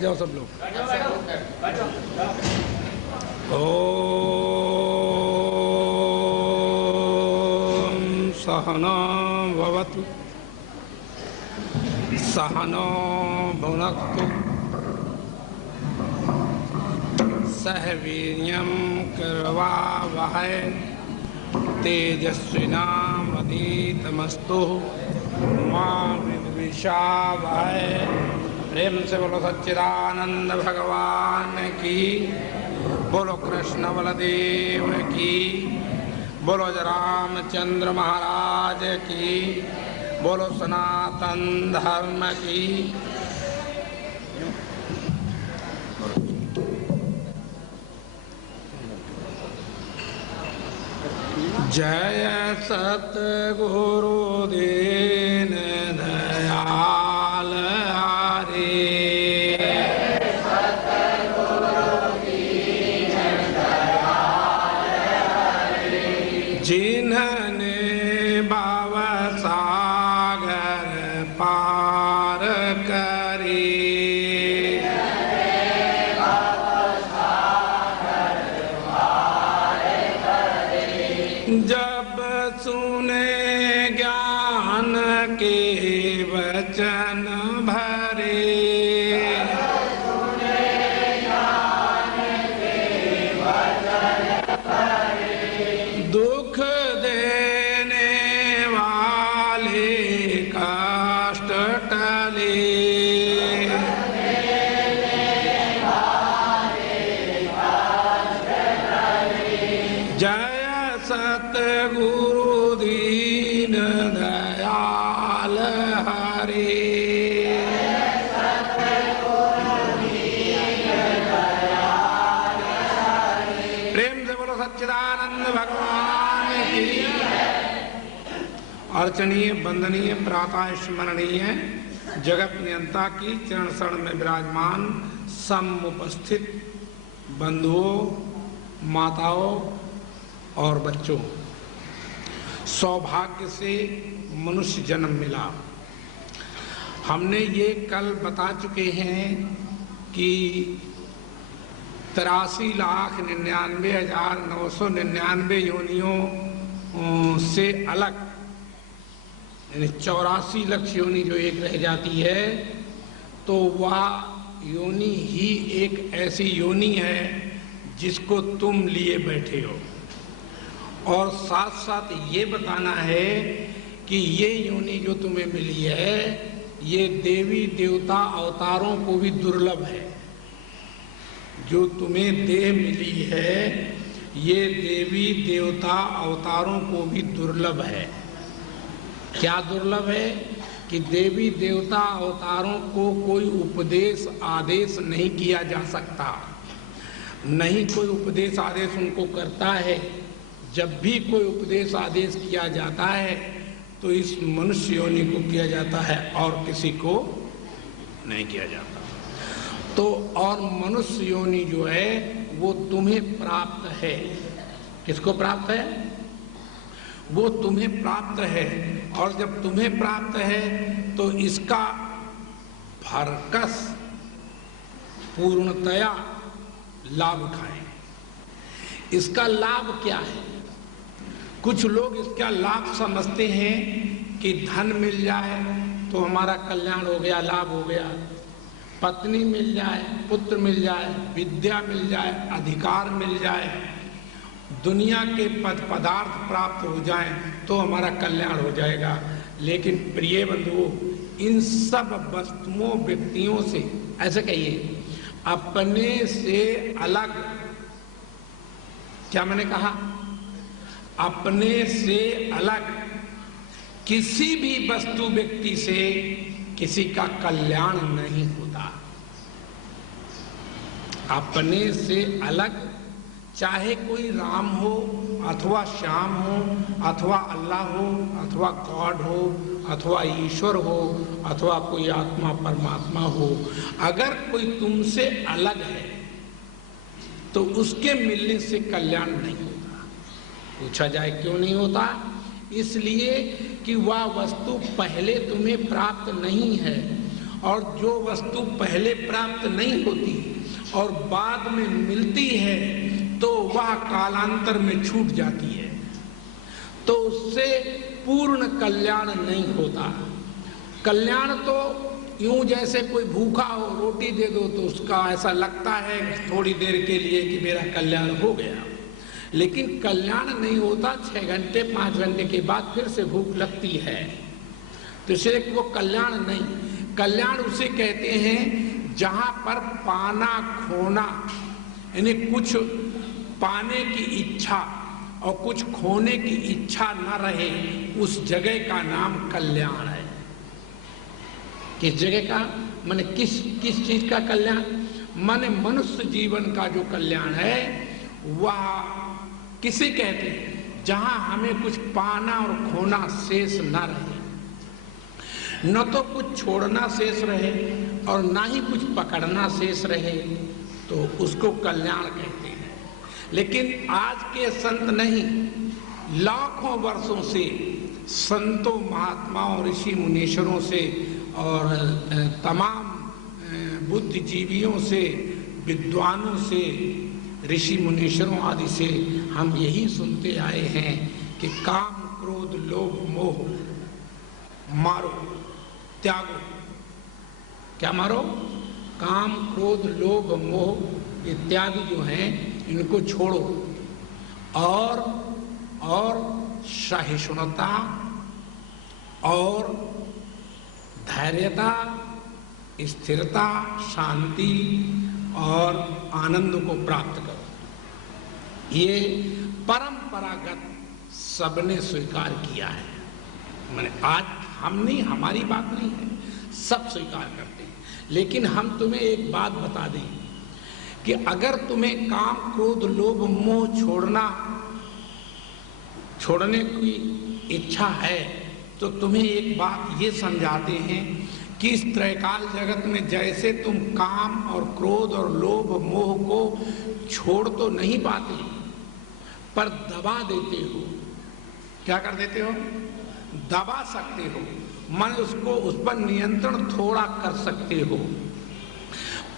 जाओ सब लोग। ओम सहना भवतु सहनो भुनक्तु सह वीर्यं कर्वावहै तेजस्विनावधीतमस्तु मा विद्विषावहै। प्रेम से बोलो सच्चिदानंद भगवान की, बोलो कृष्ण बलदेव की, बोलो रामचंद्र महाराज की, बोलो सनातन धर्म की। जय सतगुरु दीन दयाल हरे, जिन्हने भव सागर पार करे, जब सुने ज्ञान के वचन भरे, दुख देने वाले कष्ट टले, जय सतगुरु दीन दयाल हरे। प्रेम से बोलो सच्चिदानंद भगवान की। अर्चनीय वंदनीय प्रातः स्मरणीय जगत नियंता की चरण शरण में विराजमान समुपस्थित बंधुओं, माताओं और बच्चों, सौभाग्य से मनुष्य जन्म मिला। हमने ये कल बता चुके हैं कि 83,99,999 योनियों से अलग, यानी 84 लाख योनि जो एक रह जाती है, तो वह योनि ही एक ऐसी योनि है जिसको तुम लिए बैठे हो। और साथ साथ ये बताना है कि ये योनि जो तुम्हें मिली है, ये देवी देवता अवतारों को भी दुर्लभ है। जो तुम्हें देह मिली है, ये देवी देवता अवतारों को भी दुर्लभ है। क्या दुर्लभ है? कि देवी देवता अवतारों को कोई उपदेश आदेश नहीं किया जा सकता, नहीं कोई उपदेश आदेश उनको करता है। जब भी कोई उपदेश आदेश किया जाता है तो इस मनुष्य योनि को किया जाता है और किसी को नहीं किया जाता। तो और मनुष्य योनि जो है वो तुम्हें प्राप्त है। किसको प्राप्त है? वो तुम्हें प्राप्त है। और जब तुम्हें प्राप्त है तो इसका भरकस पूर्णतया लाभ उठाएं। इसका लाभ क्या है? कुछ लोग इसका लाभ समझते हैं कि धन मिल जाए तो हमारा कल्याण हो गया, लाभ हो गया। पत्नी मिल जाए, पुत्र मिल जाए, विद्या मिल जाए, अधिकार मिल जाए, दुनिया के पदार्थ प्राप्त हो जाएं तो हमारा कल्याण हो जाएगा। लेकिन प्रिय बंधुओं, इन सब वस्तुओं व्यक्तियों से, ऐसे कहिए, अपने से अलग, क्या मैंने कहा? अपने से अलग किसी भी वस्तु व्यक्ति से किसी का कल्याण नहीं होता। अपने से अलग, चाहे कोई राम हो अथवा श्याम हो अथवा अल्लाह हो अथवा गॉड हो अथवा ईश्वर हो अथवा कोई आत्मा परमात्मा हो, अगर कोई तुमसे अलग है तो उसके मिलने से कल्याण नहीं होता। पूछा जाए क्यों नहीं होता? इसलिए कि वह वस्तु पहले तुम्हें प्राप्त नहीं है और जो वस्तु पहले प्राप्त नहीं होती और बाद में मिलती है तो वह कालांतर में छूट जाती है, तो उससे पूर्ण कल्याण नहीं होता। कल्याण तो यूं जैसे कोई भूखा हो, रोटी दे दो तो उसका ऐसा लगता है थोड़ी देर के लिए कि मेरा कल्याण हो गया, लेकिन कल्याण नहीं होता। 6 घंटे 5 घंटे के बाद फिर से भूख लगती है, तो इसलिए वो कल्याण नहीं। कल्याण उसे कहते हैं जहां पर पाना खोना, यानी कुछ पाने की इच्छा और कुछ खोने की इच्छा न रहे, उस जगह का नाम कल्याण है। किस जगह का माने किस चीज का कल्याण? माने मनुष्य जीवन का जो कल्याण है वह किसे कहते हैं? जहां हमें कुछ पाना और खोना शेष न रहे, न तो कुछ छोड़ना शेष रहे और ना ही कुछ पकड़ना शेष रहे, तो उसको कल्याण कहते हैं। लेकिन आज के संत नहीं, लाखों वर्षों से संतों महात्माओं ऋषि मुनीश्वरों से और तमाम बुद्धिजीवियों से, विद्वानों से, ऋषि मुनीश्वरों आदि से हम यही सुनते आए हैं कि काम क्रोध लोभ मोह मारो, त्यागो। क्या मारो? काम क्रोध लोभ मोह इत्यादि जो हैं इनको छोड़ो, और सहिष्णुता और धैर्यता, स्थिरता, शांति और आनंद को प्राप्त करो। ये परंपरागत सबने स्वीकार किया है। मैंने आज हम नहीं, हमारी बात नहीं है, सब स्वीकार करते हैं। लेकिन हम तुम्हें एक बात बता दें कि अगर तुम्हें काम क्रोध लोभ मोह छोड़ने की इच्छा है तो तुम्हें एक बात ये समझाते हैं कि इस त्रैकाल जगत में जैसे तुम काम और क्रोध और लोभ मोह को छोड़ तो नहीं पाते, पर दबा देते हो। क्या कर देते हो? दबा सकते हो, मन उसको, उस पर नियंत्रण थोड़ा कर सकते हो,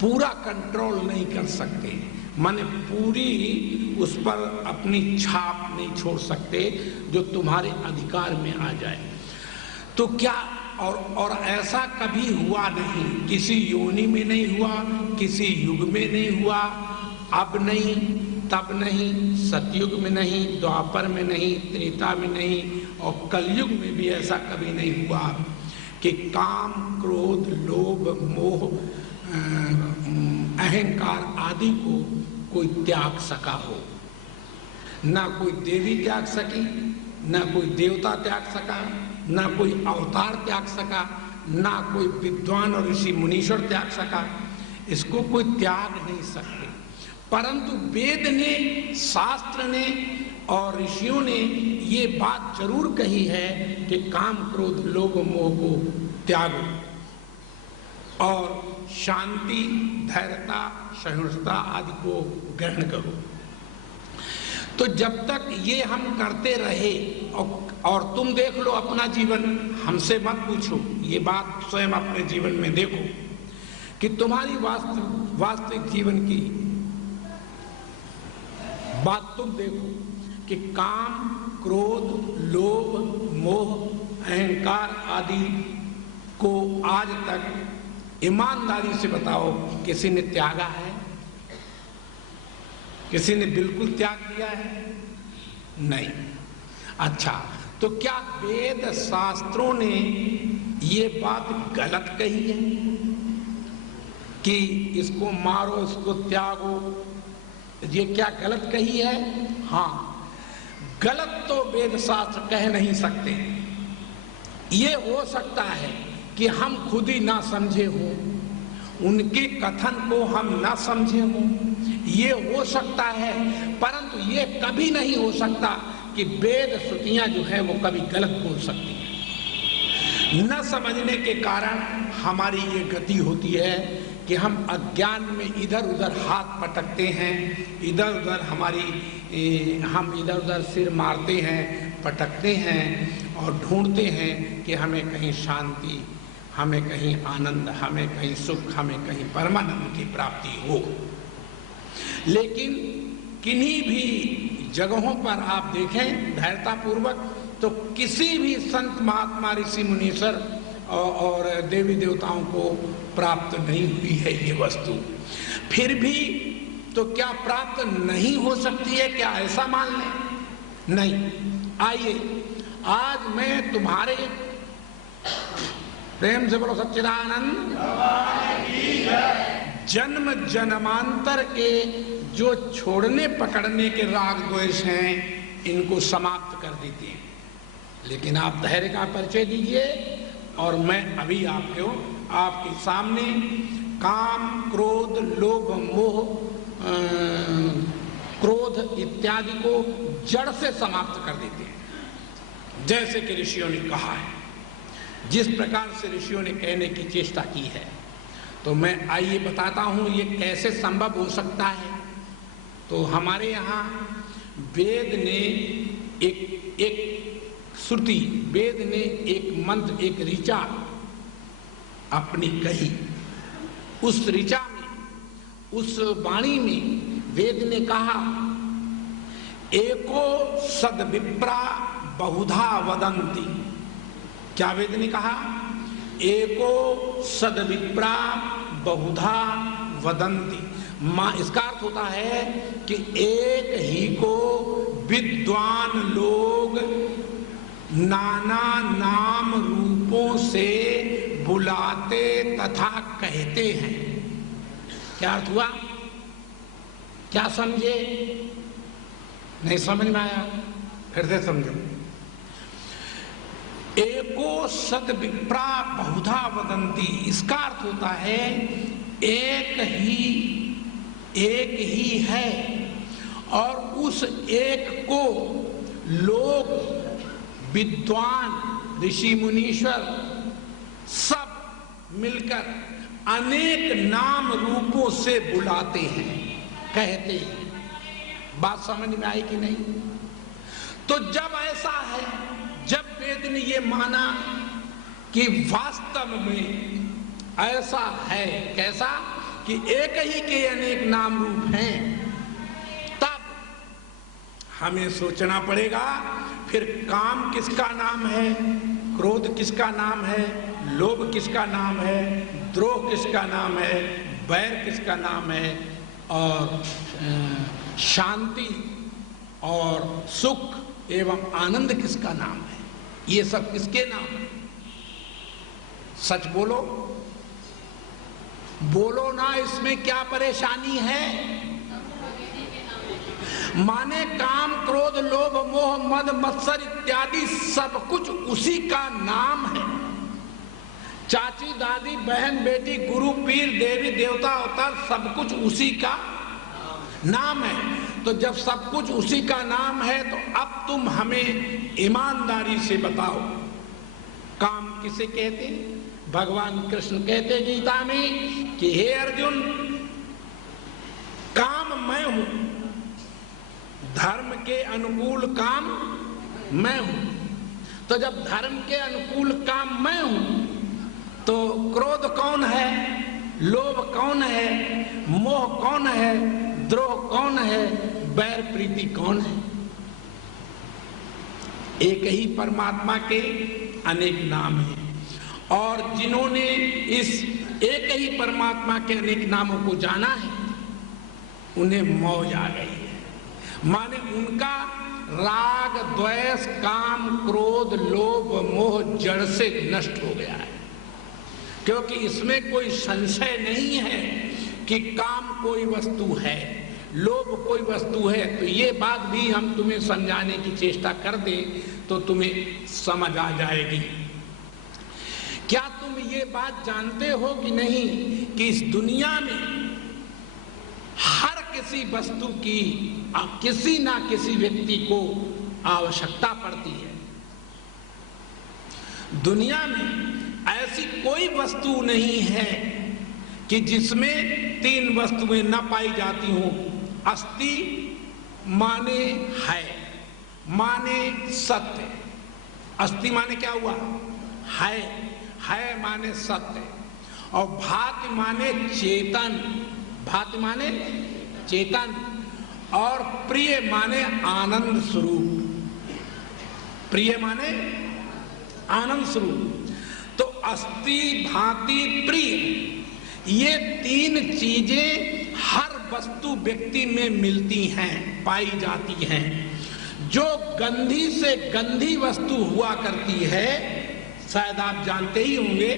पूरा कंट्रोल नहीं कर सकते। मन पूरी उस पर अपनी छाप नहीं छोड़ सकते जो तुम्हारे अधिकार में आ जाए। तो क्या और ऐसा कभी हुआ नहीं, किसी योनि में नहीं हुआ, किसी युग में नहीं हुआ, अब नहीं, तब नहीं, सतयुग में नहीं, द्वापर में नहीं, त्रेता में नहीं और कलयुग में भी ऐसा कभी नहीं हुआ कि काम क्रोध लोभ मोह अहंकार आदि को कोई त्याग सका हो। ना कोई देवी त्याग सकी, ना कोई देवता त्याग सका, ना कोई अवतार त्याग सका, ना कोई विद्वान और ऋषि मुनीश्वर त्याग सका। इसको कोई त्याग नहीं सकते। परंतु वेद ने, शास्त्र ने और ऋषियों ने ये बात जरूर कही है कि काम क्रोध लोभ मोह को त्यागो और शांति धैर्यता सहिष्णुता आदि को ग्रहण करो। तो जब तक ये हम करते रहे, और तुम देख लो अपना जीवन, हमसे मत पूछो, ये बात स्वयं अपने जीवन में देखो कि तुम्हारी वास्तविक जीवन की बात तुम देखो कि काम क्रोध लोभ मोह अहंकार आदि को आज तक ईमानदारी से बताओ किसी ने त्यागा है? किसी ने बिल्कुल त्याग दिया है? नहीं। अच्छा, तो क्या वेद शास्त्रों ने ये बात गलत कही है कि इसको मारो, इसको त्यागो? ये क्या गलत कही है? हाँ, गलत तो वेद शास्त्र कह नहीं सकते। ये हो सकता है कि हम खुद ही ना समझे हो, उनके कथन को हम ना समझे हो, ये हो सकता है। परंतु ये कभी नहीं हो सकता कि वेद श्रुतियां जो है वो कभी गलत बोल सकती हैं। न समझने के कारण हमारी ये गति होती है कि हम अज्ञान में इधर उधर हाथ पटकते हैं, इधर उधर हम इधर उधर सिर मारते हैं, पटकते हैं और ढूंढते हैं कि हमें कहीं शांति हमें कहीं आनंद, हमें कहीं सुख, हमें कहीं परमानंद की प्राप्ति हो। लेकिन किन्हीं भी जगहों पर आप देखें धैर्यतापूर्वक, तो किसी भी संत महात्मा ऋषि मुनीश्वर और देवी देवताओं को प्राप्त नहीं हुई है ये वस्तु। फिर भी तो क्या प्राप्त नहीं हो सकती है, क्या ऐसा मान लें? नहीं। आइए आज मैं तुम्हारे, प्रेम से बोलो सच्चिदानंद, जन्म जन्मांतर के जो छोड़ने पकड़ने के राग द्वेष हैं इनको समाप्त कर देते हैं। लेकिन आप धैर्य का परिचय दीजिए और मैं अभी आपके सामने काम, क्रोध, लोभ, मोह, क्रोध इत्यादि को जड़ से समाप्त कर देते हैं, जैसे कि ऋषियों ने कहा है, जिस प्रकार से ऋषियों ने कहने की चेष्टा की है। तो मैं आइए बताता हूं ये कैसे संभव हो सकता है। तो हमारे यहाँ वेद ने एक श्रुति, वेद ने एक मंत्र, एक ऋचा अपनी कही। उस ऋचा में, उस वाणी में वेद ने कहा, एको सद्विप्रा बहुधा वदन्ति। क्या वेद ने कहा? एको सद्विप्रा बहुधा वदन्ति। इसका अर्थ होता है कि एक ही को विद्वान लोग नाना नाम रूपों से बुलाते तथा कहते हैं। क्या अर्थ हुआ? क्या समझे? नहीं समझ में आया? फिर से समझो। एको सद्विप्रा बहुधा वदन्ति, इसका अर्थ होता है एक ही है और उस एक को लोग, विद्वान, ऋषि मुनीश्वर सब मिलकर अनेक नाम रूपों से बुलाते हैं, कहते हैं। बात समझ में आई कि नहीं? तो जब ऐसा है, जब वेद ने ये माना कि वास्तव में ऐसा है, कैसा कि एक ही के अनेक नाम रूप हैं, तब हमें सोचना पड़ेगा फिर काम किसका नाम है, क्रोध किसका नाम है, लोभ किसका नाम है, द्रोह किसका नाम है, बैर किसका नाम है, और शांति और सुख एवं आनंद किसका नाम है। ये सब किसके नाम है? सच बोलो, बोलो ना, इसमें क्या परेशानी है? माने काम, क्रोध, लोभ, मोह, मद, मत्सर इत्यादि सब कुछ उसी का नाम है। चाची, दादी, बहन, बेटी, गुरु, पीर, देवी, देवता, अवतार सब कुछ उसी का नाम है। तो जब सब कुछ उसी का नाम है तो अब तुम हमें ईमानदारी से बताओ, काम किसे कहते हैं? भगवान कृष्ण कहते गीता में कि हे अर्जुन, काम मैं हूं, धर्म के अनुकूल काम मैं हूं। तो जब धर्म के अनुकूल काम मैं हूं तो क्रोध कौन है, लोभ कौन है, मोह कौन है, द्रोह कौन है, बैर प्रीति कौन है? एक ही परमात्मा के अनेक नाम हैं और जिन्होंने इस एक ही परमात्मा के अनेक नामों को जाना है उन्हें मौज आ गई है। माने उनका राग, द्वेष, काम, क्रोध, लोभ, मोह जड़ से नष्ट हो गया है, क्योंकि इसमें कोई संशय नहीं है कि काम कोई वस्तु है, लोभ कोई वस्तु है। तो ये बात भी हम तुम्हें समझाने की चेष्टा कर दें तो तुम्हें समझ आ जाएगी। क्या तुम ये बात जानते हो कि नहीं कि इस दुनिया में हर किसी वस्तु की किसी ना किसी व्यक्ति को आवश्यकता पड़ती है। दुनिया में ऐसी कोई वस्तु नहीं है कि जिसमें तीन वस्तुएं न पाई जाती हों। अस्ति माने है, माने सत्य। अस्ति माने क्या हुआ? है। है माने सत्य, और भाति माने चेतन, भाति माने चेतन, और प्रिय माने आनंद स्वरूप, प्रिय माने आनंद स्वरूप। तो अस्ति भांति प्रिय, ये तीन चीजें हर वस्तु व्यक्ति में मिलती हैं, पाई जाती हैं। जो गंधी से गंधी वस्तु हुआ करती है, शायद आप जानते ही होंगे,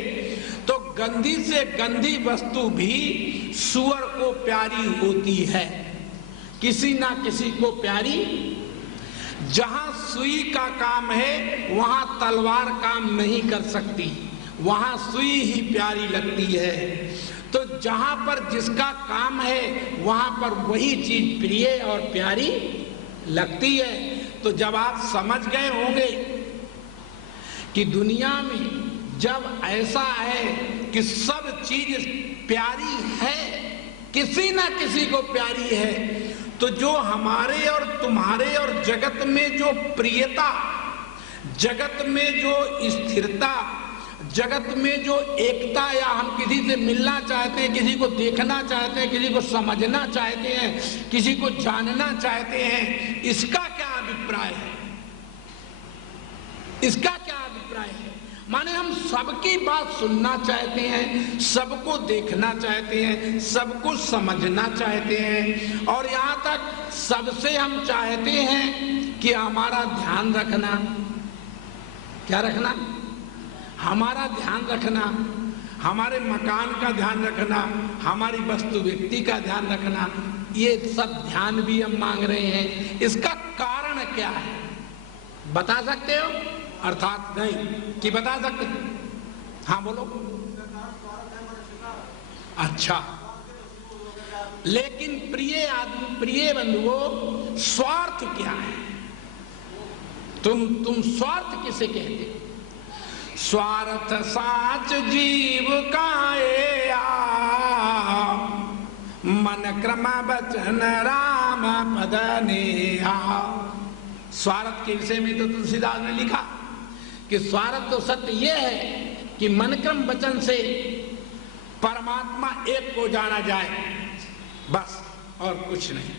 तो गंधी से गंधी वस्तु भी सूअर को प्यारी होती है, किसी ना किसी को प्यारी। जहां सुई का काम है वहां तलवार काम नहीं कर सकती, वहां सुई ही प्यारी लगती है। तो जहां पर जिसका काम है वहां पर वही चीज प्रिय और प्यारी लगती है। तो जब आप समझ गए होंगे कि दुनिया में जब ऐसा है कि सब चीज प्यारी है, किसी ना किसी को प्यारी है, तो जो हमारे और तुम्हारे और जगत में जो प्रियता, जगत में जो स्थिरता, जगत में जो एकता, या हम किसी से मिलना चाहते हैं, किसी को देखना चाहते हैं, किसी को समझना चाहते हैं, किसी को जानना चाहते हैं, इसका क्या अभिप्राय है? इसका क्या अभिप्राय है? माने हम सबकी बात सुनना चाहते हैं, सबको देखना चाहते हैं, सबको समझना चाहते हैं, और यहाँ तक सबसे हम चाहते हैं कि हमारा ध्यान रखना। क्या रखना? हमारा ध्यान रखना, हमारे मकान का ध्यान रखना, हमारी वस्तु व्यक्ति का ध्यान रखना, ये सब ध्यान भी हम मांग रहे हैं। इसका कारण क्या है, बता सकते हो? अर्थात नहीं कि बता सकते? हाँ बोलो। अच्छा, लेकिन प्रिय आदमी, प्रिय बंधुओं, स्वार्थ क्या है? तुम स्वार्थ किसे कहते हो? स्वार्थ साच जीव काए मन क्रम बचन राम पद नेहा। स्वार्थ के विषय में तो तुलसीदास ने लिखा कि स्वार्थ तो सत्य यह है कि मन क्रम वचन से परमात्मा एक को जाना जाए, बस, और कुछ नहीं,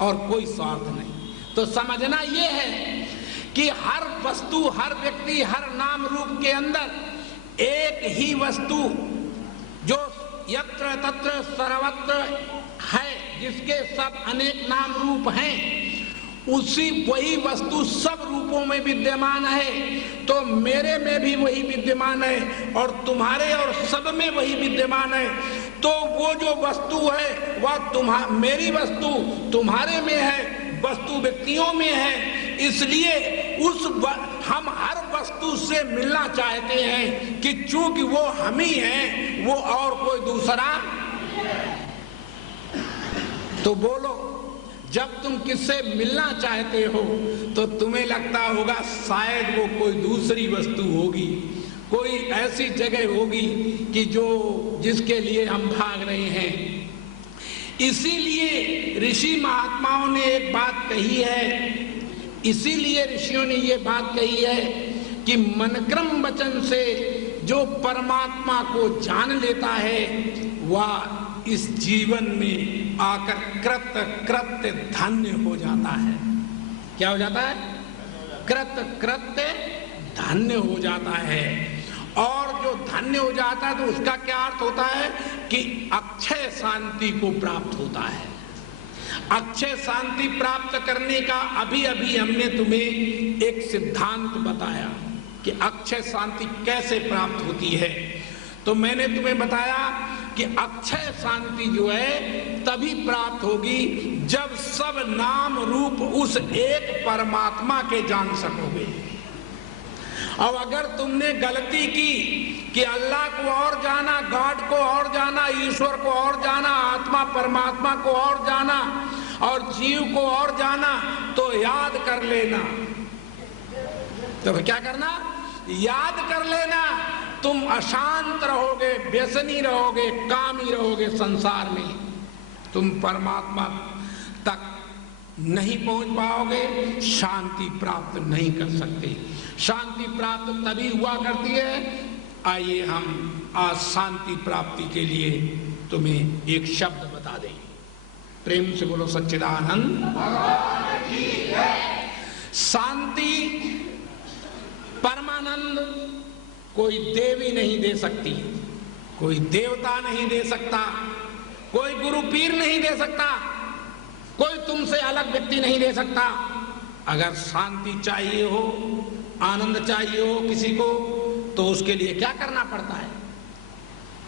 और कोई स्वार्थ नहीं। तो समझना यह है कि हर वस्तु, हर व्यक्ति, हर नाम रूप के अंदर एक ही वस्तु जो यत्र तत्र सर्वत्र है, जिसके सब अनेक नाम रूप हैं, उसी वही वस्तु सब रूपों में विद्यमान है। तो मेरे में भी वही विद्यमान है और तुम्हारे और सब में वही विद्यमान है। तो वो जो वस्तु है वह मेरी वस्तु तुम्हारे में है, वस्तु व्यक्तियों में है। इसलिए हम हर वस्तु से मिलना चाहते हैं कि चूंकि वो हम ही हैं, वो और कोई दूसरा। तो बोलो, जब तुम किससे मिलना चाहते हो तो तुम्हें लगता होगा शायद वो कोई दूसरी वस्तु होगी, कोई ऐसी जगह होगी कि जिसके लिए हम भाग रहे हैं। इसीलिए ऋषि महात्माओं ने एक बात कही है, इसीलिए ऋषियों ने ये बात कही है कि मनक्रम वचन से जो परमात्मा को जान लेता है वह इस जीवन में आकर कृत्य धन्य हो जाता है। क्या हो जाता है? कृत्य धन्य हो जाता है। और जो धन्य हो जाता है तो उसका क्या अर्थ होता है कि अक्षय शांति को प्राप्त होता है। अक्षय शांति प्राप्त करने का अभी अभी हमने तुम्हें एक सिद्धांत बताया कि अक्षय शांति कैसे प्राप्त होती है। तो मैंने तुम्हें बताया कि अक्षय शांति जो है तभी प्राप्त होगी जब सब नाम रूप उस एक परमात्मा के जान सकोगे। अब अगर तुमने गलती की कि अल्लाह को और जाना, गॉड को और जाना, ईश्वर को और जाना, आत्मा परमात्मा को और जाना और जीव को और जाना, तो याद कर लेना। तो क्या करना? याद कर लेना। तुम अशांत रहोगे, व्यसनी रहोगे, कामी रहोगे संसार में। तुम परमात्मा तक नहीं पहुंच पाओगे, शांति प्राप्त नहीं कर सकते। शांति प्राप्त तभी हुआ करती है आइए हम आज शांति प्राप्ति के लिए तुम्हें एक शब्द बता दें। प्रेम से बोलो सच्चिदानंद। शांति परमानंद कोई देवी नहीं दे सकती, कोई देवता नहीं दे सकता, कोई गुरु पीर नहीं दे सकता, कोई तुमसे अलग व्यक्ति नहीं दे सकता। अगर शांति चाहिए हो, आनंद चाहिए हो किसी को, तो उसके लिए क्या करना पड़ता है?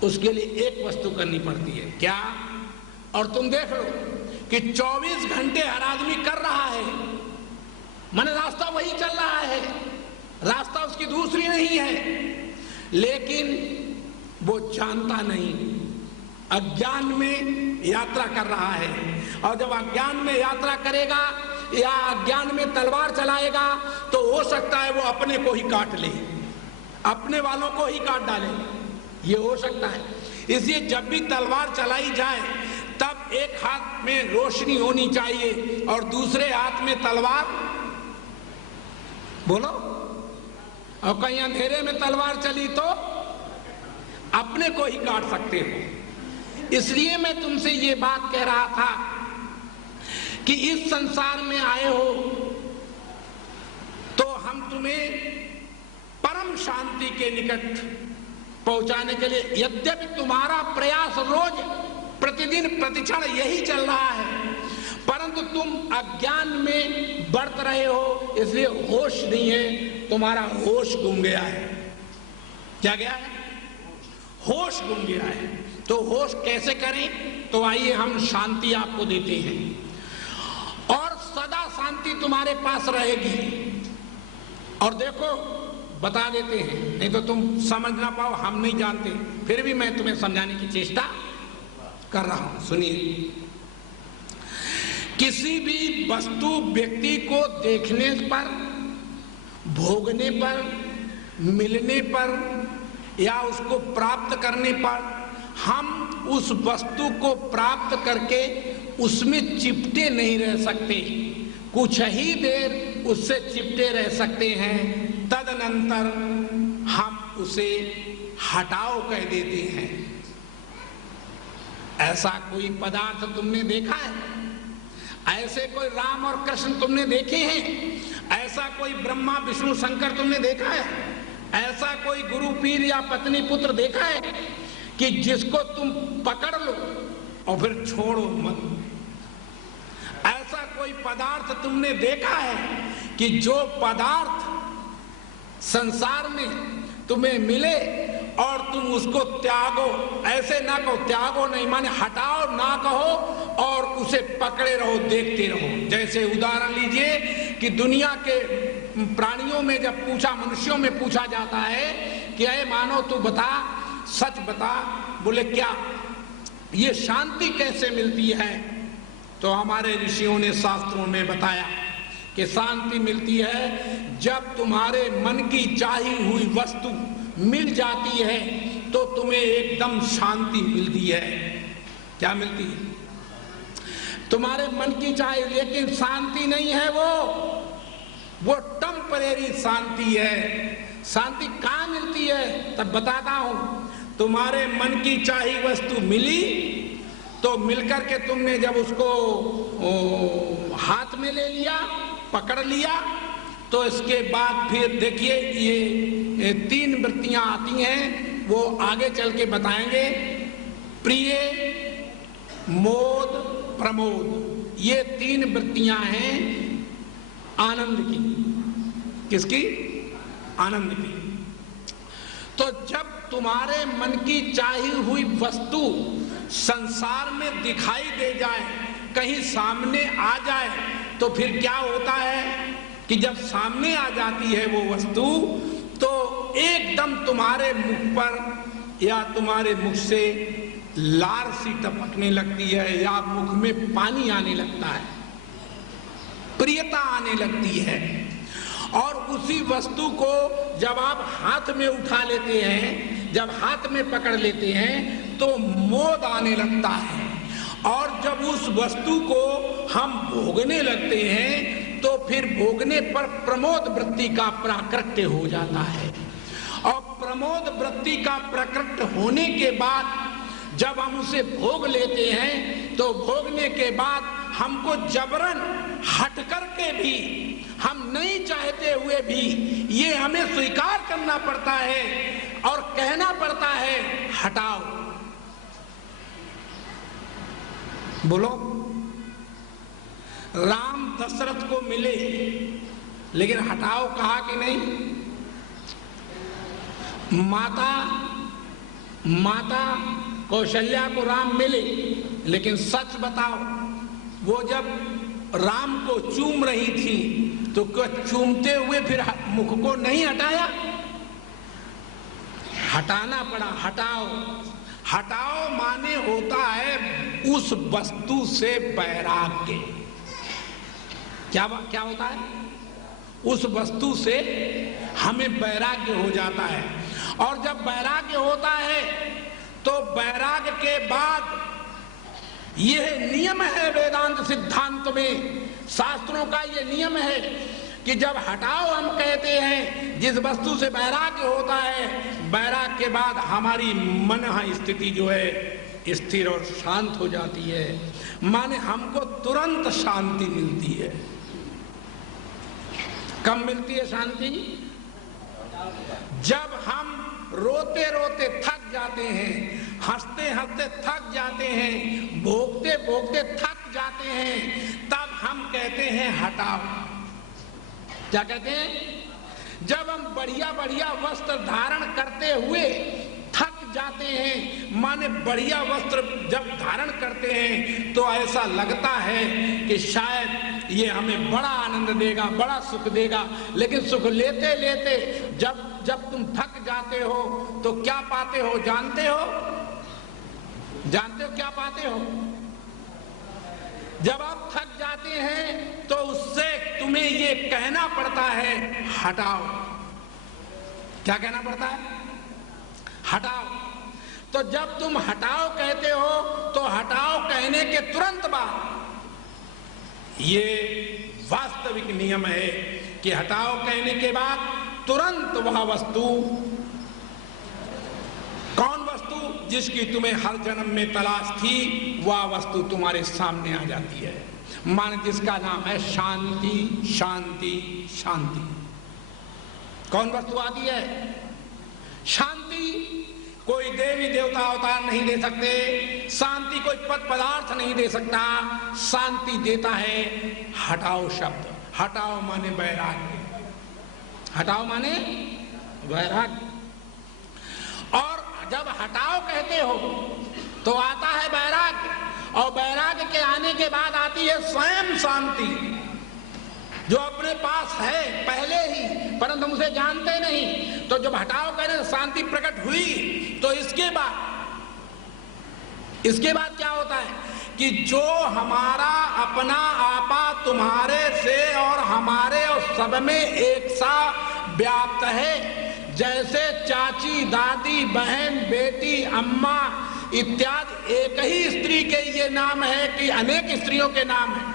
उसके लिए एक वस्तु करनी पड़ती है। क्या? और तुम देख लो कि 24 घंटे हर आदमी कर रहा है, मन रास्ता वही चल रहा है, रास्ता उसकी दूसरी नहीं है, लेकिन वो जानता नहीं, अज्ञान में यात्रा कर रहा है। और जब अज्ञान में यात्रा करेगा या अज्ञान में तलवार चलाएगा तो हो सकता है वो अपने को ही काट ले, अपने वालों को ही काट डाले, ये हो सकता है। इसलिए जब भी तलवार चलाई जाए तब एक हाथ में रोशनी होनी चाहिए और दूसरे हाथ में तलवार। बोलो, और कहीं अंधेरे में तलवार चली तो अपने को ही काट सकते हो। इसलिए मैं तुमसे ये बात कह रहा था कि इस संसार में आए हो तो हम तुम्हें परम शांति के निकट पहुंचाने के लिए, यद्यपि तुम्हारा प्रयास रोज प्रतिदिन प्रतिक्षण यही चल रहा है, परंतु तुम अज्ञान में बढ़त रहे हो, इसलिए होश नहीं है, तुम्हारा होश गुम गया है। क्या गया है? होश गुम गया है। तो होश कैसे करें? तो आइए हम शांति आपको देते हैं और सदा शांति तुम्हारे पास रहेगी। और देखो, बता देते हैं, नहीं तो तुम समझ ना पाओ, हम नहीं जानते, फिर भी मैं तुम्हें समझाने की चेष्टा कर रहा हूं। सुनिए, किसी भी वस्तु व्यक्ति को देखने पर, भोगने पर, मिलने पर या उसको प्राप्त करने पर हम उस वस्तु को प्राप्त करके उसमें चिपटे नहीं रह सकते, कुछ ही देर उससे चिपटे रह सकते हैं, तदनंतर हम उसे हटाओ कह देते हैं। ऐसा कोई पदार्थ तुमने देखा है? ऐसे कोई राम और कृष्ण तुमने देखे हैं? ऐसा कोई ब्रह्मा विष्णु शंकर तुमने देखा है? ऐसा कोई गुरु पीर या पत्नी पुत्र देखा है कि जिसको तुम पकड़ लो और फिर छोड़ो मत? ऐसा कोई पदार्थ तुमने देखा है कि जो पदार्थ संसार में तुम्हें मिले और तुम उसको त्यागो? ऐसे ना कहो, त्यागो नहीं माने हटाओ ना कहो, और उसे पकड़े रहो, देखते रहो। जैसे उदाहरण लीजिए कि दुनिया के प्राणियों में जब पूछा, मनुष्यों में पूछा जाता है कि अरे मानो तू बता, सच बता, बोले क्या, ये शांति कैसे मिलती है? तो हमारे ऋषियों ने शास्त्रों में बताया कि शांति मिलती है जब तुम्हारे मन की चाही हुई वस्तु मिल जाती है तो तुम्हें एकदम शांति मिलती है। क्या मिलती है? तुम्हारे मन की चाही, लेकिन शांति नहीं है वो टेम्परेरी शांति है। शांति कहाँ मिलती है? तब बताता हूं। तुम्हारे मन की चाही वस्तु मिली तो मिलकर के तुमने जब उसको हाथ में ले लिया, पकड़ लिया, तो इसके बाद फिर देखिए ये 3 वृत्तियां आती हैं, वो आगे चल के बताएंगे। प्रिय, मोद, प्रमोद, ये 3 वृत्तियां हैं आनंद की। किसकी? आनंद की। तो जब तुम्हारे मन की चाही हुई वस्तु संसार में दिखाई दे जाए, कहीं सामने आ जाए, तो फिर क्या होता है कि जब सामने आ जाती है वो वस्तु तो एकदम तुम्हारे मुख पर या तुम्हारे मुख से लार सी टपकने लगती है या मुख में पानी आने लगता है, प्रियता आने लगती है। और उसी वस्तु को जब आप हाथ में उठा लेते हैं, जब हाथ में पकड़ लेते हैं तो मोद आने लगता है। और जब उस वस्तु को हम भोगने लगते हैं तो फिर भोगने पर प्रमोद वृत्ति का प्राकट्य हो जाता है। और प्रमोद वृत्ति का प्रकट होने के बाद जब हम उसे भोग लेते हैं तो भोगने के बाद हमको जबरन हट करके भी, हम नहीं चाहते हुए भी ये हमें स्वीकार करना पड़ता है और कहना पड़ता है हटाओ। बोलो, राम दशरथ को मिले लेकिन हटाओ कहा कि नहीं? माता कौशल्या को राम मिले, लेकिन सच बताओ, वो जब राम को चूम रही थी तो क्या चूमते हुए फिर मुख को नहीं हटाया? हटाना पड़ा। हटाओ, हटाओ माने होता है उस वस्तु से वैराग्य। क्या होता है? उस वस्तु से हमें वैराग्य हो जाता है, और जब वैराग्य होता है तो वैराग्य के बाद यह नियम है वेदांत सिद्धांत में, शास्त्रों का यह नियम है कि जब हटाओ हम कहते हैं, जिस वस्तु से वैराग्य होता है, वैराग्य के बाद हमारी मन स्थिति जो है स्थिर और शांत हो जाती है, माने हमको तुरंत शांति मिलती है। कब मिलती है शांति? जब हम रोते रोते थक जाते हैं, हंसते हंसते थक जाते हैं, भोगते भोगते थक जाते हैं, तब हम कहते हैं हटाओ। क्या कहते हैं? जब हम बढ़िया बढ़िया वस्त्र धारण करते हुए थक जाते हैं, माने बढ़िया वस्त्र जब धारण करते हैं तो ऐसा लगता है कि शायद ये हमें बड़ा आनंद देगा, बड़ा सुख देगा, लेकिन सुख लेते लेते जब तुम थक जाते हो तो क्या पाते हो? जानते हो क्या पाते हो? जब आप थक जाते हैं तो उससे तुम्हें ये कहना पड़ता है हटाओ। क्या कहना पड़ता है? हटाओ। तो जब तुम हटाओ कहते हो तो हटाओ कहने के तुरंत बाद ये वास्तविक नियम है कि हटाओ कहने के बाद तुरंत वह वस्तु, कौन वस्तु? जिसकी तुम्हें हर जन्म में तलाश थी, वह वस्तु तुम्हारे सामने आ जाती है। मान जिसका नाम है शांति, शांति, शांति। कौन वस्तु आती है? शांति। कोई देवी देवता अवतार नहीं दे सकते, शांति कोई पद पदार्थ नहीं दे सकता। शांति देता है हटाओ शब्द। हटाओ माने वैराग्य, हटाओ माने वैराग्य। और जब हटाओ कहते हो तो आता है वैराग्य, और वैराग्य के आने के बाद आती है स्वयं शांति, जो अपने पास है पहले ही, परंतु हम उसे जानते नहीं। तो जब हटाओ कहने शांति प्रकट हुई तो इसके बाद क्या होता है कि जो हमारा अपना आपा तुम्हारे से और हमारे और सब में एक सा व्याप्त है, जैसे चाची, दादी, बहन, बेटी, अम्मा इत्यादि एक ही स्त्री के ये नाम है कि अनेक स्त्रियों के नाम है।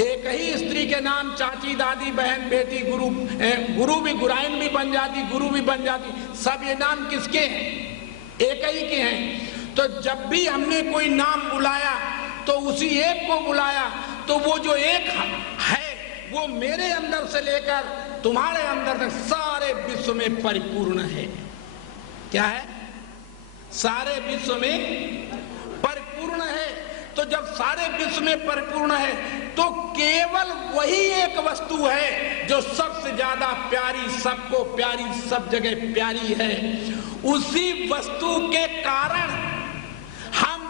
एक ही स्त्री के नाम चाची, दादी, बहन, बेटी, गुरु भी, गुराइन भी बन जाती, गुरु भी बन जाती। सब ये नाम किसके हैं? एक ही के हैं। तो जब भी हमने कोई नाम बुलाया तो उसी एक को बुलाया, तो वो जो एक है वो मेरे अंदर से लेकर तुम्हारे अंदर तक सारे विश्व में परिपूर्ण है। क्या है? सारे विश्व में परिपूर्ण है। तो जब सारे विश्व में परिपूर्ण है तो केवल वही एक वस्तु है जो सबसे ज्यादा प्यारी, सबको प्यारी, सब जगह प्यारी है। उसी वस्तु के कारण हम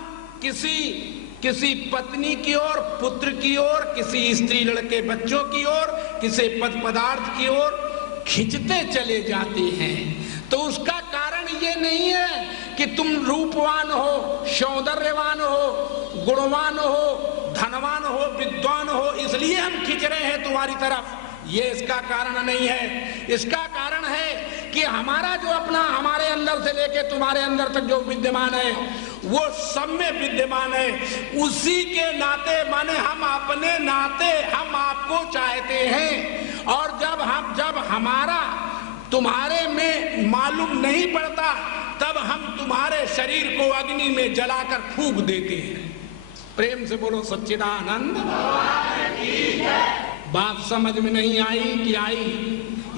किसी पत्नी की ओर, पुत्र की ओर, किसी स्त्री, लड़के, बच्चों की ओर, किसी पद पदार्थ की ओर खिंचते चले जाते हैं। तो उसका कारण ये नहीं है कि तुम रूपवान हो, सौंदर्यवान हो, गुणवान हो, धनवान हो, विद्वान हो, इसलिए हम खींच रहे हैं तुम्हारी तरफ। ये इसका कारण नहीं है। इसका कारण है कि हमारा जो अपना, हमारे अंदर से लेके तुम्हारे अंदर तक जो विद्यमान है वो सब में विद्यमान है। उसी के नाते, माने हम अपने नाते हम आपको चाहते हैं। और जब हमारा तुम्हारे में मालूम नहीं पड़ता, तब हम तुम्हारे शरीर को अग्नि में जलाकर फूंक देते हैं। प्रेम से बोलो सच्चिदानंद। बात समझ में नहीं आई कि आई?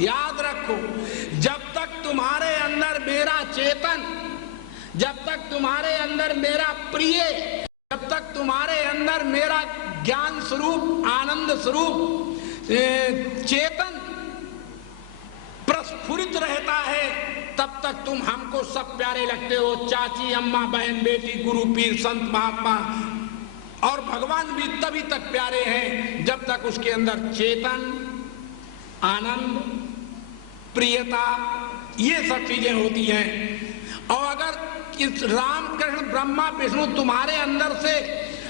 याद रखो, जब तक तुम्हारे अंदर मेरा चेतन, जब तक तुम्हारे अंदर मेरा प्रिय, जब तक तुम्हारे अंदर मेरा ज्ञान स्वरूप, आनंद स्वरूप चेतन प्रस्फुरित रहता है, तब तक तुम हमको सब प्यारे लगते हो। चाची, अम्मा, बहन, बेटी, गुरु, पीर, संत, महात्मा और भगवान भी तभी तक प्यारे हैं जब तक उसके अंदर चेतन, आनंद, प्रियता, ये सब चीजें होती हैं। और अगर इस राम कृष्ण ब्रह्मा विष्णु तुम्हारे अंदर से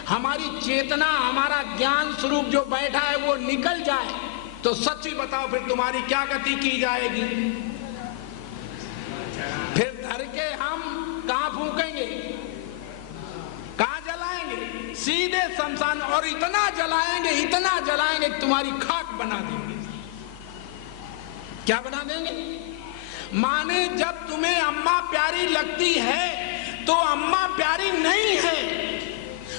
हमारी चेतना, हमारा ज्ञान स्वरूप जो बैठा है वो निकल जाए, तो सच्ची बताओ फिर तुम्हारी क्या गति की जाएगी? फिर धर के हम कहां फूकेंगे, कहां जलाएंगे? सीधे शमशान। और इतना जलाएंगे, इतना जलाएंगे कि तुम्हारी खाक बना देंगे। क्या बना देंगे? माने जब तुम्हें अम्मा प्यारी लगती है तो अम्मा प्यारी नहीं है।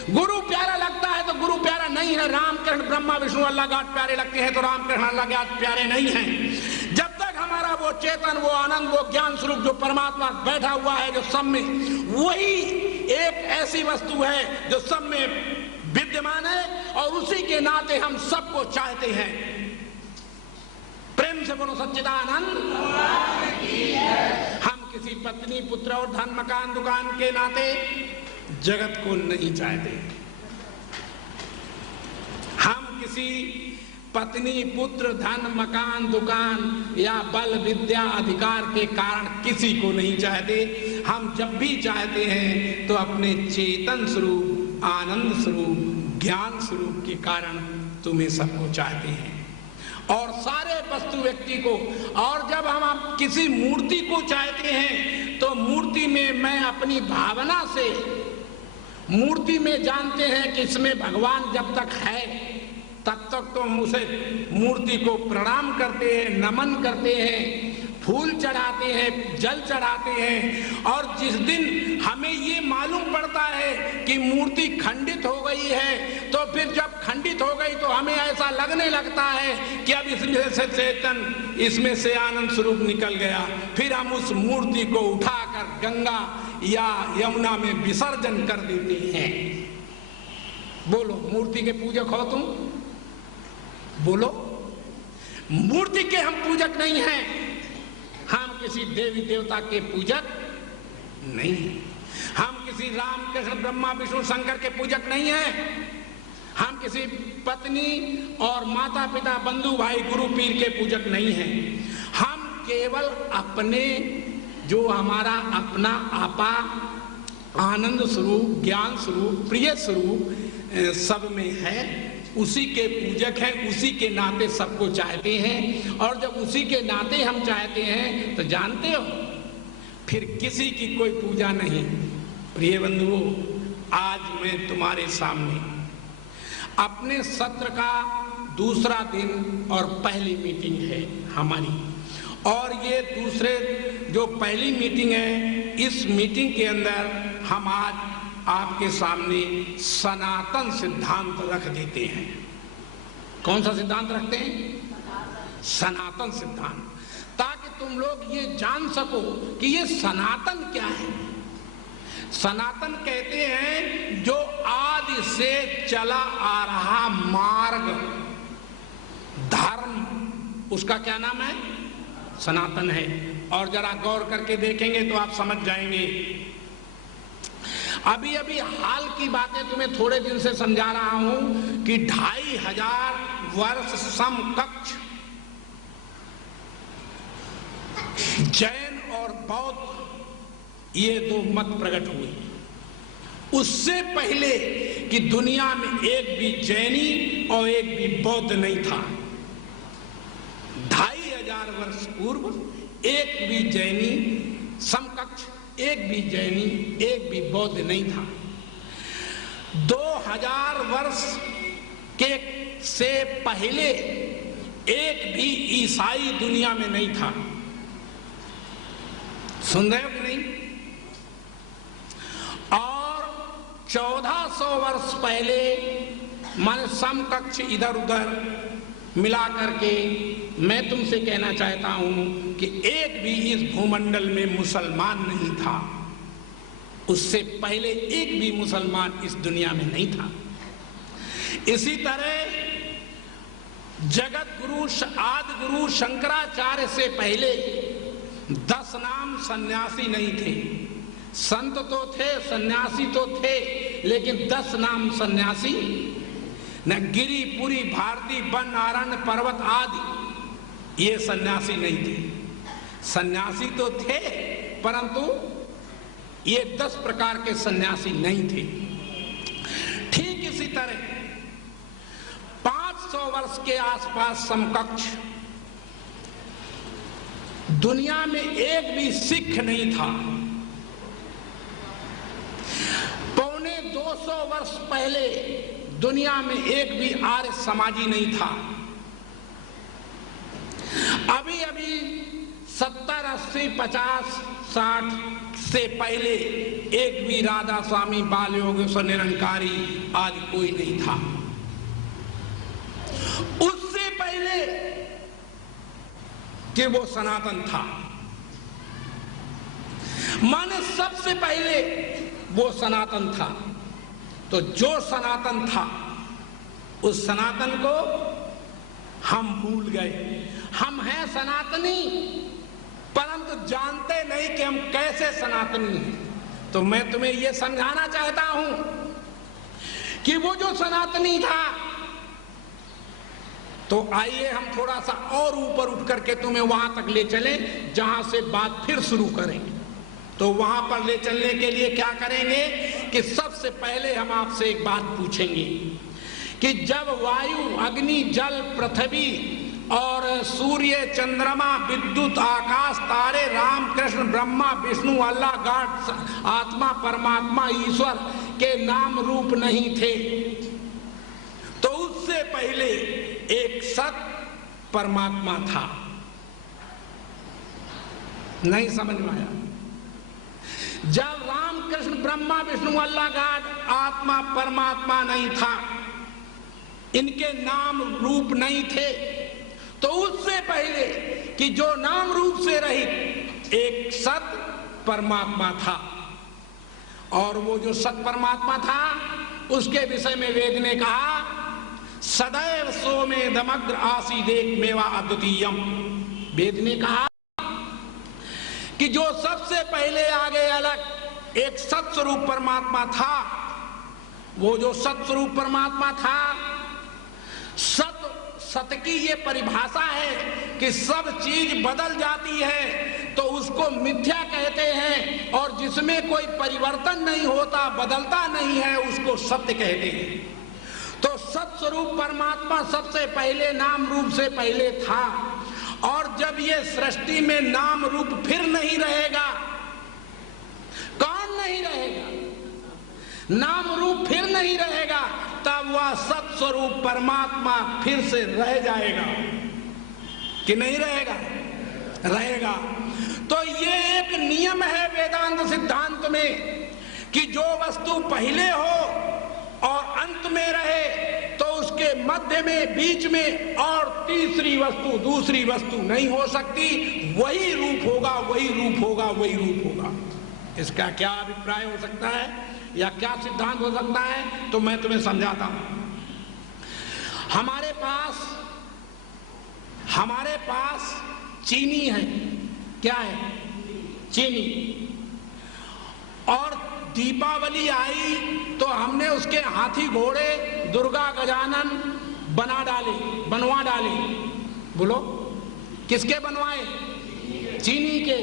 गुरु प्यारा लगता है तो गुरु प्यारा नहीं है। राम कृष्ण ब्रह्मा विष्णु अल्लाह गाट प्यारे लगते हैं तो राम कृष्ण अल्लाह गाट प्यारे नहीं हैं। जब तक हमारा वो चेतन, वो आनंद, वो ज्ञान स्वरूप जो परमात्मा बैठा हुआ है जो सब में, वही एक ऐसी वस्तु है जो सब में विद्यमान है और उसी के नाते हम सबको चाहते हैं। प्रेम से बोलो सच्चिदानंद। हम किसी पत्नी, पुत्र और धन, मकान, दुकान के नाते जगत को नहीं चाहते। हम किसी पत्नी, पुत्र, धन, मकान, दुकान या बल, विद्या, अधिकार के कारण किसी को नहीं चाहते। हम जब भी चाहते हैं तो अपने चेतन स्वरूप, आनंद स्वरूप, ज्ञान स्वरूप के कारण तुम्हें सबको चाहते हैं और सारे वस्तु व्यक्ति को। और जब हम किसी मूर्ति को चाहते हैं तो मूर्ति में मैं अपनी भावना से, मूर्ति में जानते हैं कि इसमें भगवान जब तक है तब तक तो हम उसे मूर्ति को प्रणाम करते हैं, नमन करते हैं, फूल चढ़ाते हैं, जल चढ़ाते हैं। और जिस दिन हमें ये मालूम पड़ता है कि मूर्ति खंडित हो गई है, तो फिर जब खंडित हो गई तो हमें ऐसा लगने लगता है कि अब इसमें से चेतन, इसमें से आनंद स्वरूप निकल गया। फिर हम उस मूर्ति को उठाकर गंगा या यमुना में विसर्जन कर देते हैं। बोलो, मूर्ति के पूजक हो तुम? बोलो, मूर्ति के हम पूजक नहीं हैं। हम किसी देवी देवता के पूजक नहीं हैं। हम किसी राम कृष्ण ब्रह्मा विष्णु शंकर के पूजक नहीं हैं। हम किसी पत्नी और माता पिता, बंधु भाई, गुरु पीर के पूजक नहीं हैं। हम केवल अपने, जो हमारा अपना आपा, आनंद स्वरूप, ज्ञान स्वरूप, प्रिय स्वरूप सब में है, उसी के पूजक हैं, उसी के नाते सबको चाहते हैं। और जब उसी के नाते हम चाहते हैं तो जानते हो फिर किसी की कोई पूजा नहीं। प्रिय बंधुओं, आज मैं तुम्हारे सामने अपने सत्र का दूसरा दिन और पहली मीटिंग है हमारी। और ये दूसरे जो पहली मीटिंग है, इस मीटिंग के अंदर हम आज आपके सामने सनातन सिद्धांत रख देते हैं। कौन सा सिद्धांत रखते हैं? सनातन सिद्धांत, ताकि तुम लोग ये जान सको कि ये सनातन क्या है। सनातन कहते हैं जो आदि से चला आ रहा मार्ग, धर्म, उसका क्या नाम है? सनातन है। और जरा गौर करके देखेंगे तो आप समझ जाएंगे। अभी अभी हाल की बातें तुम्हें थोड़े दिन से समझा रहा हूं कि 2500 वर्ष समकक्ष जैन और बौद्ध ये दो मत प्रकट हुए। उससे पहले कि दुनिया में एक भी जैनी और एक भी बौद्ध नहीं था। 2500 वर्ष पूर्व एक भी जैनी समकक्ष, एक भी जैनी, एक भी बौद्ध नहीं था। 2000 वर्ष के से पहले एक भी ईसाई दुनिया में नहीं था। सुन रहे हो कि नहीं? और 1400 वर्ष पहले मन समकक्ष इधर उधर मिला करके मैं तुमसे कहना चाहता हूं कि एक भी इस भूमंडल में मुसलमान नहीं था। उससे पहले एक भी मुसलमान इस दुनिया में नहीं था। इसी तरह जगत गुरु आदि गुरु शंकराचार्य से पहले 10 नाम सन्यासी नहीं थे। संत तो थे, सन्यासी तो थे, लेकिन 10 नाम सन्यासी न। गिरी पुरी भारती वन आरण्य पर्वत आदि ये सन्यासी नहीं थे। सन्यासी तो थे परंतु ये 10 प्रकार के सन्यासी नहीं थे। ठीक इसी तरह 500 वर्ष के आसपास समकक्ष दुनिया में एक भी सिख नहीं था। 250 वर्ष पहले दुनिया में एक भी आर्य समाजी नहीं था। अभी अभी 70, 80, 50, 60 से पहले एक भी राधा स्वामी, बाल योगेश्वर, निरंकारी आदि कोई नहीं था। उससे पहले कि वो सनातन था, माने सबसे पहले वो सनातन था। तो जो सनातन था उस सनातन को हम भूल गए। हम हैं सनातनी परंतु जानते नहीं कि हम कैसे सनातनी हैं। तो मैं तुम्हें यह समझाना चाहता हूं कि वो जो सनातनी था, तो आइए हम थोड़ा सा और ऊपर उठ करके तुम्हें वहां तक ले चलें जहां से बात फिर शुरू करेंगे। तो वहां पर ले चलने के लिए क्या करेंगे कि सबसे पहले हम आपसे एक बात पूछेंगे कि जब वायु, अग्नि, जल, पृथ्वी और सूर्य, चंद्रमा, विद्युत, आकाश, तारे, राम, कृष्ण, ब्रह्मा, विष्णु, अल्लाह, गॉड, आत्मा, परमात्मा, ईश्वर के नाम रूप नहीं थे, तो उससे पहले एक सत परमात्मा था। नहीं समझ में आया? जब राम, कृष्ण, ब्रह्मा, विष्णु, अल्लाह, गॉड, आत्मा, परमात्मा नहीं था, इनके नाम रूप नहीं थे, तो उससे पहले कि जो नाम रूप से रहित एक सत परमात्मा था। और वो जो सत परमात्मा था उसके विषय में वेद ने कहा, सदैव सोमे दमग्र आसीदेक मेवा अद्वितीयम। वेद ने कहा कि जो सबसे पहले आगे अलग एक सत्स्वरूप परमात्मा था, वो जो सत्स्वरूप परमात्मा था, सत की ये परिभाषा है कि सब चीज बदल जाती है तो उसको मिथ्या कहते हैं, और जिसमें कोई परिवर्तन नहीं होता, बदलता नहीं है, उसको सत्य कहते हैं। तो सत्स्वरूप परमात्मा सबसे पहले नाम रूप से पहले था। और जब ये सृष्टि में नाम रूप फिर नहीं रहेगा, कौन नहीं रहेगा? नाम रूप फिर नहीं रहेगा, तब वह सत्स्वरूप परमात्मा फिर से रह जाएगा कि नहीं रहेगा? रहेगा। तो ये एक नियम है वेदांत सिद्धांत में कि जो वस्तु पहले हो और अंत में रहे तो उसके मध्य में, बीच में और तीसरी वस्तु, दूसरी वस्तु नहीं हो सकती। वही रूप होगा, वही रूप होगा, वही रूप होगा। इसका क्या अभिप्राय हो सकता है या क्या सिद्धांत हो सकता है, तो मैं तुम्हें समझाता हूं। हमारे पास चीनी है। क्या है? चीनी। और दीपावली आई तो हमने उसके हाथी घोड़े, दुर्गा गजानन बनवा डाले। बोलो, किसके बनवाए? चीनी के।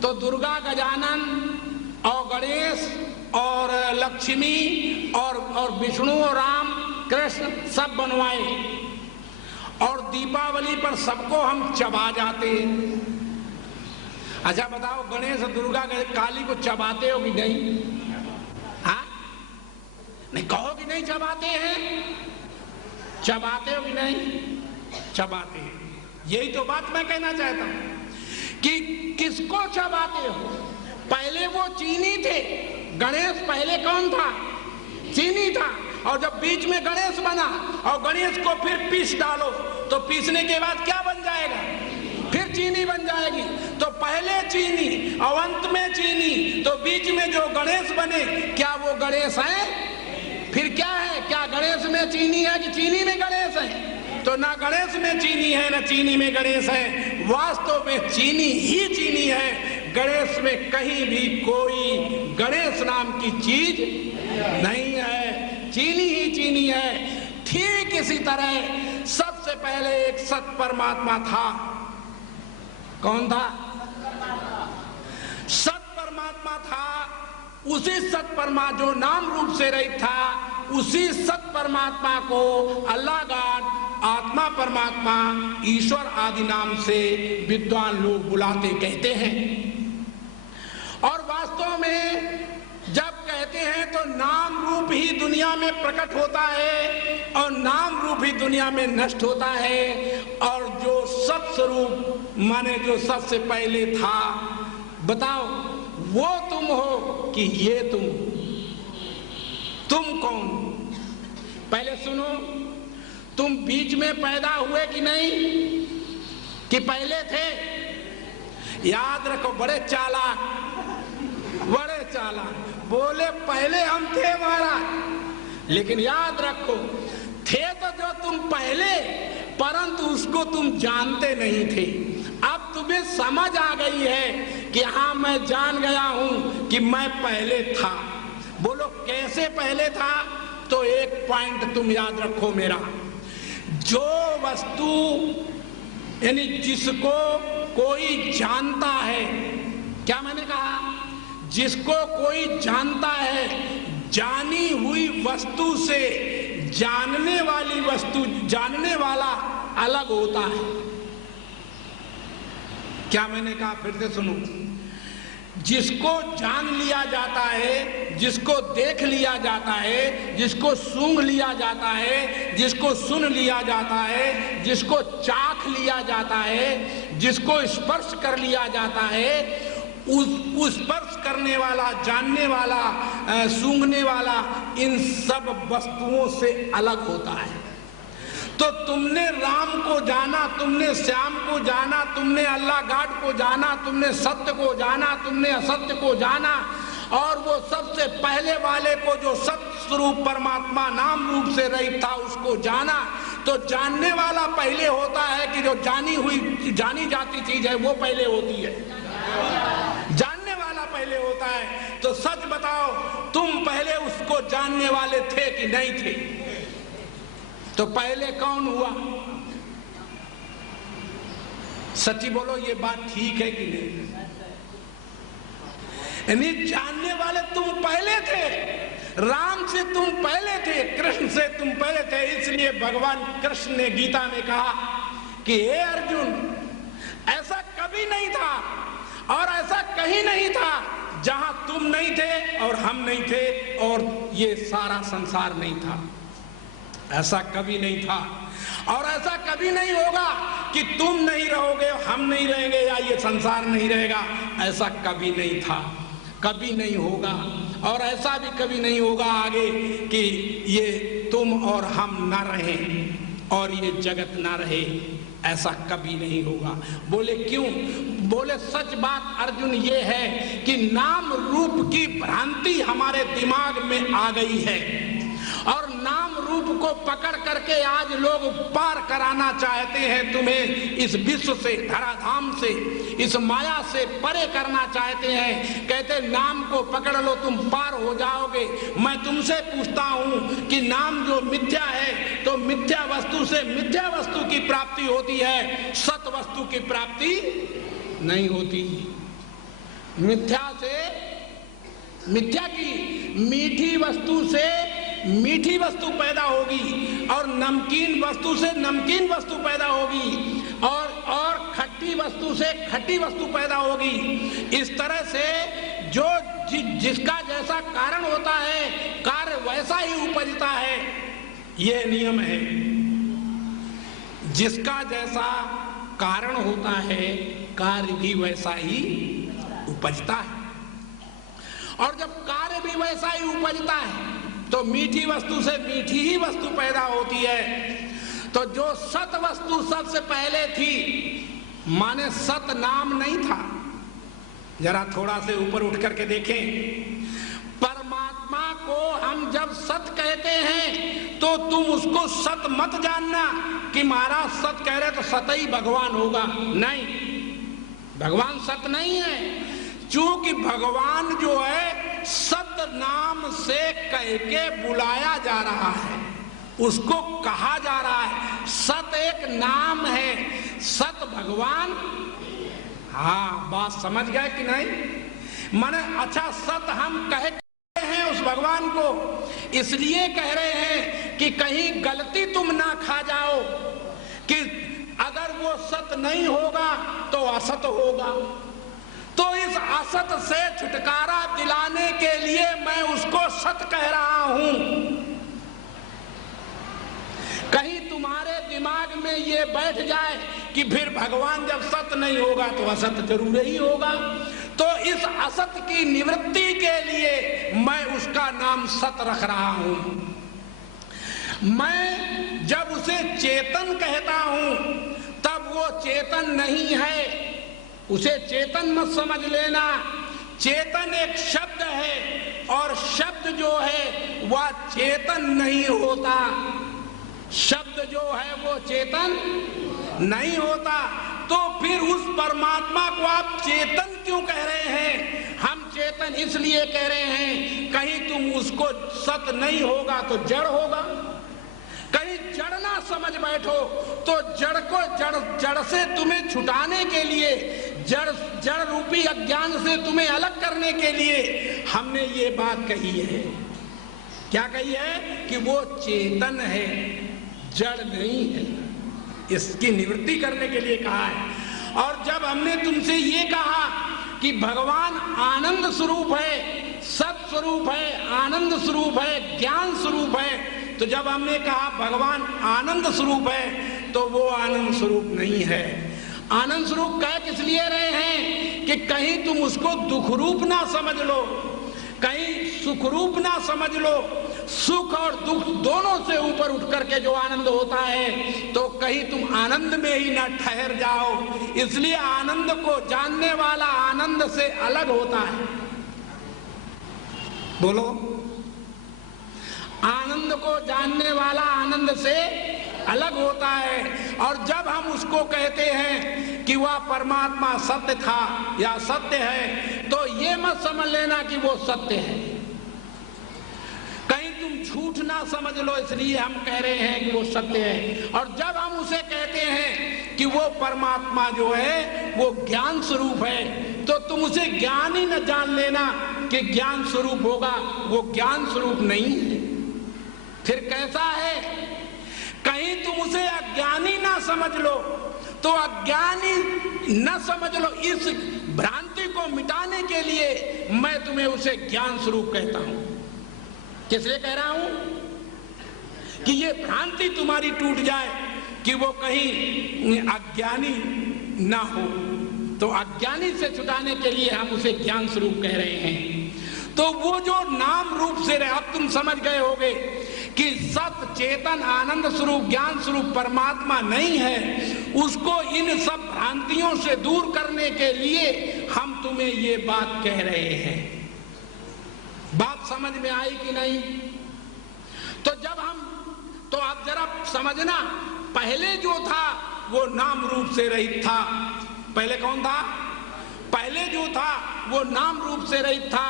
तो दुर्गा, गजानन और गणेश और लक्ष्मी और विष्णु और राम, कृष्ण सब बनवाए। और दीपावली पर सबको हम चबा जाते हैं। अच्छा बताओ, गणेश, दुर्गा, काली को चबाते हो कि नहीं? हाँ, नहीं कहो कि नहीं चबाते हैं? चबाते हो कि नहीं? चबाते हैं। यही तो बात मैं कहना चाहता हूं कि किसको चबाते हो। पहले वो चीनी थे, गणेश पहले कौन था? चीनी था। और जब बीच में गणेश बना और गणेश को फिर पीस डालो तो पीसने के बाद क्या बन जाएगा? फिर चीनी बन जाएगी। तो पहले चीनी और अंत में चीनी, तो बीच में जो गणेश बने, क्या वो गणेश है? फिर क्या है? क्या गणेश में चीनी है कि चीनी में गणेश है? तो ना गणेश में चीनी है ना चीनी में गणेश है। वास्तव में चीनी ही चीनी है। गणेश में कहीं भी कोई गणेश नाम की चीज नहीं है, चीनी ही चीनी है। ठीक इसी तरह सबसे पहले एक सत परमात्मा था। कौन था? सत परमात्मा था। उसी सत परमात्मा जो नाम रूप से रहित था, उसी सत परमात्मा को अल्लाह गॉड, आत्मा परमात्मा, ईश्वर आदि नाम से विद्वान लोग बुलाते कहते हैं। और वास्तव में जब कहते हैं तो नाम रूप ही दुनिया में प्रकट होता है और नाम रूप ही दुनिया में नष्ट होता है। और जो सत्स्वरूप माने जो सबसे पहले था, बताओ वो तुम हो कि ये तुम कौन? पहले सुनो, तुम बीच में पैदा हुए कि नहीं, कि पहले थे? याद रखो, बड़े चालाक बोले पहले हम थे महाराज। लेकिन याद रखो, थे तो जो तुम पहले, परंतु उसको तुम जानते नहीं थे। अब तुम्हें समझ आ गई है कि हाँ मैं जान गया हूं कि मैं पहले था। बोलो कैसे पहले था? तो एक पॉइंट तुम याद रखो मेरा, जो वस्तु यानी जिसको कोई जानता है, क्या मैंने कहा? जिसको कोई जानता है, जानी हुई वस्तु से जानने वाली वस्तु, जानने वाला अलग होता है। क्या मैंने कहा? फिर से सुनो, जिसको जान लिया जाता है, जिसको देख लिया जाता है, जिसको सूंघ लिया जाता है, जिसको सुन लिया जाता है, जिसको चाख लिया जाता है, जिसको स्पर्श कर लिया जाता है, उस स्पर्श करने वाला, जानने वाला, सूंघने वाला, इन सब वस्तुओं से अलग होता है। तो तुमने राम को जाना, तुमने श्याम को जाना, तुमने अल्लाह गॉड को जाना, तुमने सत्य को जाना, तुमने असत्य को जाना, और वो सबसे पहले वाले को जो सत्य स्वरूप परमात्मा नाम रूप से रहित था उसको जाना। तो जानने वाला पहले होता है कि जो जानी हुई, जानी जाती चीज है वो पहले होती है, जानने वाला पहले होता है। तो सच बताओ, तुम पहले उसको जानने वाले थे कि नहीं थे? तो पहले कौन हुआ? सच्ची बोलो, ये बात ठीक है कि नहीं? यानी जानने वाले तुम पहले थे, राम से तुम पहले थे, कृष्ण से तुम पहले थे। इसलिए भगवान कृष्ण ने गीता में कहा कि हे अर्जुन, ऐसा कभी नहीं था और ऐसा कहीं नहीं था जहां तुम नहीं थे और हम नहीं थे और ये सारा संसार नहीं था। ऐसा कभी नहीं था और ऐसा कभी नहीं होगा कि तुम नहीं रहोगे, हम नहीं रहेंगे या ये संसार नहीं रहेगा। ऐसा कभी नहीं था, कभी नहीं होगा, और ऐसा भी कभी नहीं होगा आगे कि ये तुम और हम ना रहें और ये जगत ना रहे। ऐसा कभी नहीं होगा। बोले क्यों? बोले सच बात अर्जुन ये है कि नाम रूप की भ्रांति हमारे दिमाग में आ गई है और नाम रूप को पकड़ करके आज लोग पार कराना चाहते हैं तुम्हें, इस विश्व से, धराधाम से, इस माया से परे करना चाहते हैं। कहते नाम को पकड़ लो तुम पार हो जाओगे। मैं तुमसे पूछता हूं कि नाम जो मिथ्या है तो मिथ्या वस्तु से मिथ्या वस्तु की प्राप्ति होती है, सत वस्तु की प्राप्ति नहीं होती। मिथ्या से मिथ्या की, मीठी वस्तु से मीठी वस्तु पैदा होगी और नमकीन वस्तु से नमकीन वस्तु पैदा होगी और खट्टी वस्तु से खट्टी वस्तु पैदा होगी। इस तरह से जो जिसका जैसा कारण होता है कार्य वैसा ही उपजता है, यह नियम है। जिसका जैसा कारण होता है, कार्य भी वैसा ही उपजता है। और जब कार्य भी वैसा ही उपजता है तो मीठी वस्तु से मीठी ही वस्तु पैदा होती है। तो जो सत वस्तु सबसे पहले थी, माने सत नाम नहीं था। जरा थोड़ा से ऊपर उठ करके देखें, परमात्मा को हम जब सत कहते हैं तो तुम उसको सत मत जानना कि महाराज सत कह रहे तो सत ही भगवान होगा। नहीं, भगवान सत नहीं है। क्योंकि भगवान जो है सत नाम से कह के बुलाया जा रहा है, उसको कहा जा रहा है। सत एक नाम है, सत भगवान। हाँ, बात समझ गए कि नहीं? माने अच्छा, सत हम कह हैं उस भगवान को, इसलिए कह रहे हैं कि कहीं गलती तुम ना खा जाओ कि अगर वो सत नहीं होगा तो असत होगा। तो इस असत से छुटकारा दिलाने के लिए मैं उसको सत कह रहा हूं। कहीं तुम्हारे दिमाग में ये बैठ जाए कि फिर भगवान जब सत नहीं होगा तो असत जरूर ही होगा। तो इस असत की निवृत्ति के लिए मैं उसका नाम सत रख रहा हूं। मैं जब उसे चेतन कहता हूं तब वो चेतन नहीं है, उसे चेतन मत समझ लेना। चेतन एक शब्द है और शब्द जो है वह चेतन नहीं होता। शब्द जो है वो चेतन नहीं होता। तो फिर उस परमात्मा को आप चेतन क्यों कह रहे हैं? हम चेतन इसलिए कह रहे हैं कहीं तुम उसको सत नहीं होगा तो जड़ होगा। कहीं जड़ ना समझ बैठो तो जड़ को जड़ से तुम्हें छुटाने के लिए, जड़ रूपी अज्ञान से तुम्हें अलग करने के लिए हमने ये बात कही है। क्या कही है? कि वो चेतन है, जड़ नहीं है। इसकी निवृत्ति करने के लिए कहा है। और जब हमने तुमसे ये कहा कि भगवान आनंद स्वरूप है, सत स्वरूप है, आनंद स्वरूप है, ज्ञान स्वरूप है, तो जब हमने कहा भगवान आनंद स्वरूप है तो वो आनंद स्वरूप नहीं है। आनंद स्वरूप कह किस लिए रहे हैं कि कहीं तुम उसको दुख रूप ना समझ लो, कहीं सुख रूप ना समझ लो। सुख और दुख दोनों से ऊपर उठ करके जो आनंद होता है तो कहीं तुम आनंद में ही ना ठहर जाओ। इसलिए आनंद को जानने वाला आनंद से अलग होता है। बोलो, आनंद को जानने वाला आनंद से अलग होता है। और जब हम उसको कहते हैं कि वह परमात्मा सत्य था या सत्य है तो ये मत समझ लेना कि वो सत्य है। कहीं तुम झूठ ना समझ लो, इसलिए हम कह रहे हैं कि वो सत्य है। और जब हम उसे कहते हैं कि वो परमात्मा जो है वो ज्ञान स्वरूप है तो तुम उसे ज्ञान ही न जान लेना कि ज्ञान स्वरूप होगा। वो ज्ञान स्वरूप नहीं है। फिर कैसा है? कहीं तुम उसे अज्ञानी ना समझ लो तो अज्ञानी न समझ लो। इस भ्रांति को मिटाने के लिए मैं तुम्हें उसे ज्ञान स्वरूप कहता हूं। किस लिए कह रहा हूं? कि ये भ्रांति तुम्हारी टूट जाए कि वो कहीं अज्ञानी ना हो। तो अज्ञानी से छुटाने के लिए हम उसे ज्ञान स्वरूप कह रहे हैं। तो वो जो नाम रूप से रहे, अब तुम समझ गए होगे कि सत चेतन आनंद स्वरूप ज्ञान स्वरूप परमात्मा नहीं है। उसको इन सब भ्रांतियों से दूर करने के लिए हम तुम्हें ये बात कह रहे हैं। बात समझ में आई कि नहीं? तो जब हम, तो आप जरा समझना, पहले जो था वो नाम रूप से रहित था। पहले कौन था? पहले जो था वो नाम रूप से रहित था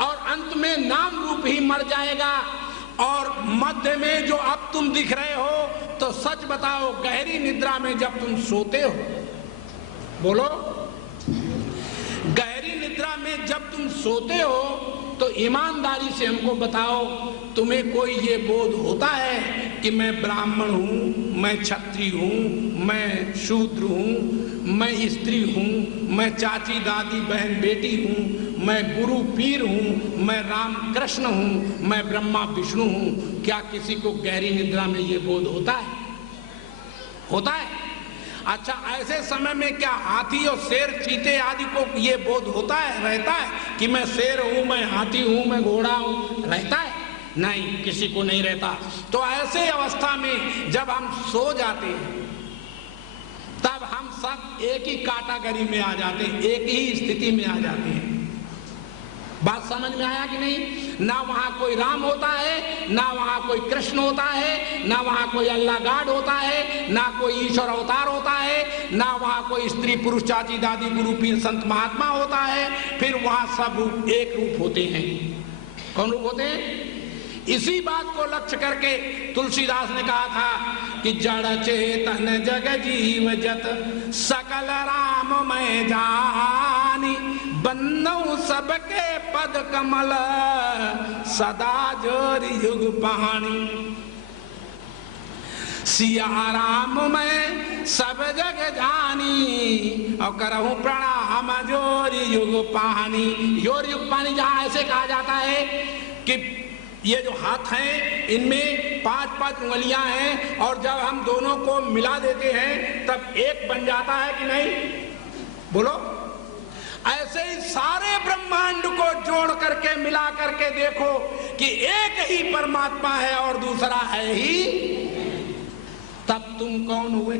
और अंत में नाम रूप ही मर जाएगा। और मध्य में जो अब तुम दिख रहे हो, तो सच बताओ, गहरी निद्रा में जब तुम सोते हो, बोलो, गहरी निद्रा में जब तुम सोते हो तो ईमानदारी से हमको बताओ, तुम्हें कोई ये बोध होता है कि मैं ब्राह्मण हूं, मैं क्षत्रिय हूं, मैं शूद्र हूं, मैं स्त्री हूं, मैं चाची दादी बहन बेटी हूं, मैं गुरु पीर हूं, मैं राम कृष्ण हूं, मैं ब्रह्मा विष्णु हूं? क्या किसी को गहरी निद्रा में ये बोध होता है? होता है? अच्छा, ऐसे समय में क्या हाथी और शेर चीते आदि को ये बोध होता है, रहता है कि मैं शेर हूं, मैं हाथी हूं, मैं घोड़ा हूं? रहता है? नहीं, किसी को नहीं रहता। तो ऐसे अवस्था में जब हम सो जाते हैं तब हम सब एक ही कैटेगरी में आ जाते हैं, एक ही स्थिति में आ जाते हैं। बात समझ में आया कि नहीं? ना वहां कोई राम होता है, ना वहां कोई कृष्ण होता है, ना वहां कोई अल्लाह गाड होता है, ना कोई ईश्वर अवतार होता है, ना वहां कोई स्त्री पुरुष चाची दादी गुरु पीर संत महात्मा होता है। फिर वहां सब रूप एक रूप होते हैं। कौन रूप होते हैं? इसी बात को लक्ष्य करके तुलसीदास ने कहा था कि जड़ चेतन जग जीव जत सकल राम मैं जानी, बन्नौ सबके पद कमल सदा जोरि युग पानी। सिया राम मैं सब जग जानी और करहूं प्रणाम जोरि युग पानी। जोरि युग पानी जहां ऐसे कहा जाता है कि ये जो हाथ हैं इनमें 5-5 उंगलियां हैं और जब हम दोनों को मिला देते हैं तब एक बन जाता है कि नहीं? बोलो। ऐसे ही सारे ब्रह्मांड को जोड़ करके मिला करके देखो कि एक ही परमात्मा है और दूसरा है ही, तब तुम कौन हुए?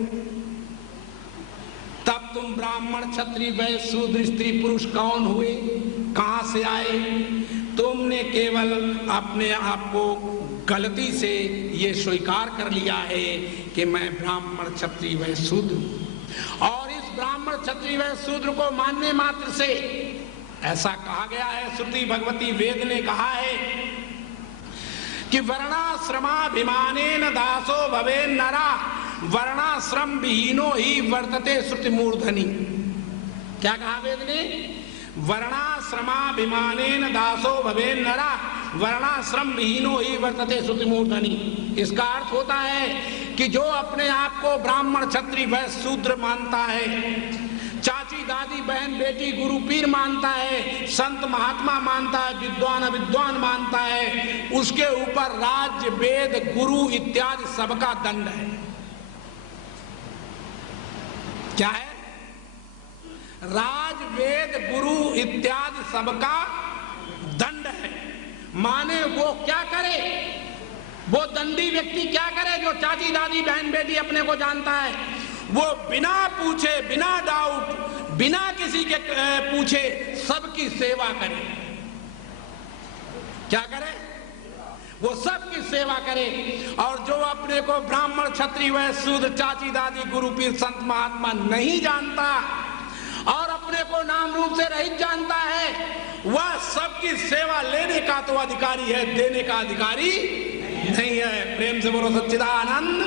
तब तुम ब्राह्मण क्षत्रिय वैश्य शूद्र स्त्री पुरुष कौन हुए? कहां से आए? तुमने केवल अपने आप को गलती से ये स्वीकार कर लिया है कि मैं ब्राह्मण क्षत्रिय वैश्य शूद्र हूं। और इस ब्राह्मण क्षत्रिय वैश्य शूद्र को मानने मात्र से ऐसा कहा गया है, श्रुति भगवती वेद ने कहा है कि वर्णाश्रमाभिमानेन दासो भवे नरा, वर्णाश्रम विहीनो ही वर्तते श्रुति मूर्धनि। क्या कहा वेद ने? वर्णाश्रमाभिमानेन दासो भवे नरा, वर्णाश्रम विहीनो ही वर्तते श्रुति मूर्धनि। इसका अर्थ होता है कि जो अपने आप को ब्राह्मण क्षत्रिय वैश्य शूद्र मानता है, चाची दादी बहन बेटी गुरु पीर मानता है, संत महात्मा मानता है, विद्वान अविद्वान मानता है, उसके ऊपर राज्य वेद गुरु इत्यादि सबका दंड है। क्या है? राज वेद गुरु इत्यादि सबका दंड है। माने वो क्या करे? वो दंडी व्यक्ति क्या करे जो चाची दादी बहन बेटी अपने को जानता है? वो बिना पूछे, बिना डाउट, बिना किसी के पूछे सबकी सेवा करे। क्या करे? वो सबकी सेवा करे। और जो अपने को ब्राह्मण क्षत्रिय वैश्य शूद्र चाची दादी गुरु पीर संत महात्मा नहीं जानता और अपने को नाम रूप से रहित जानता है, वह सबकी सेवा लेने का तो अधिकारी है, देने का अधिकारी नहीं है। प्रेम से बोलो सच्चिदानंद।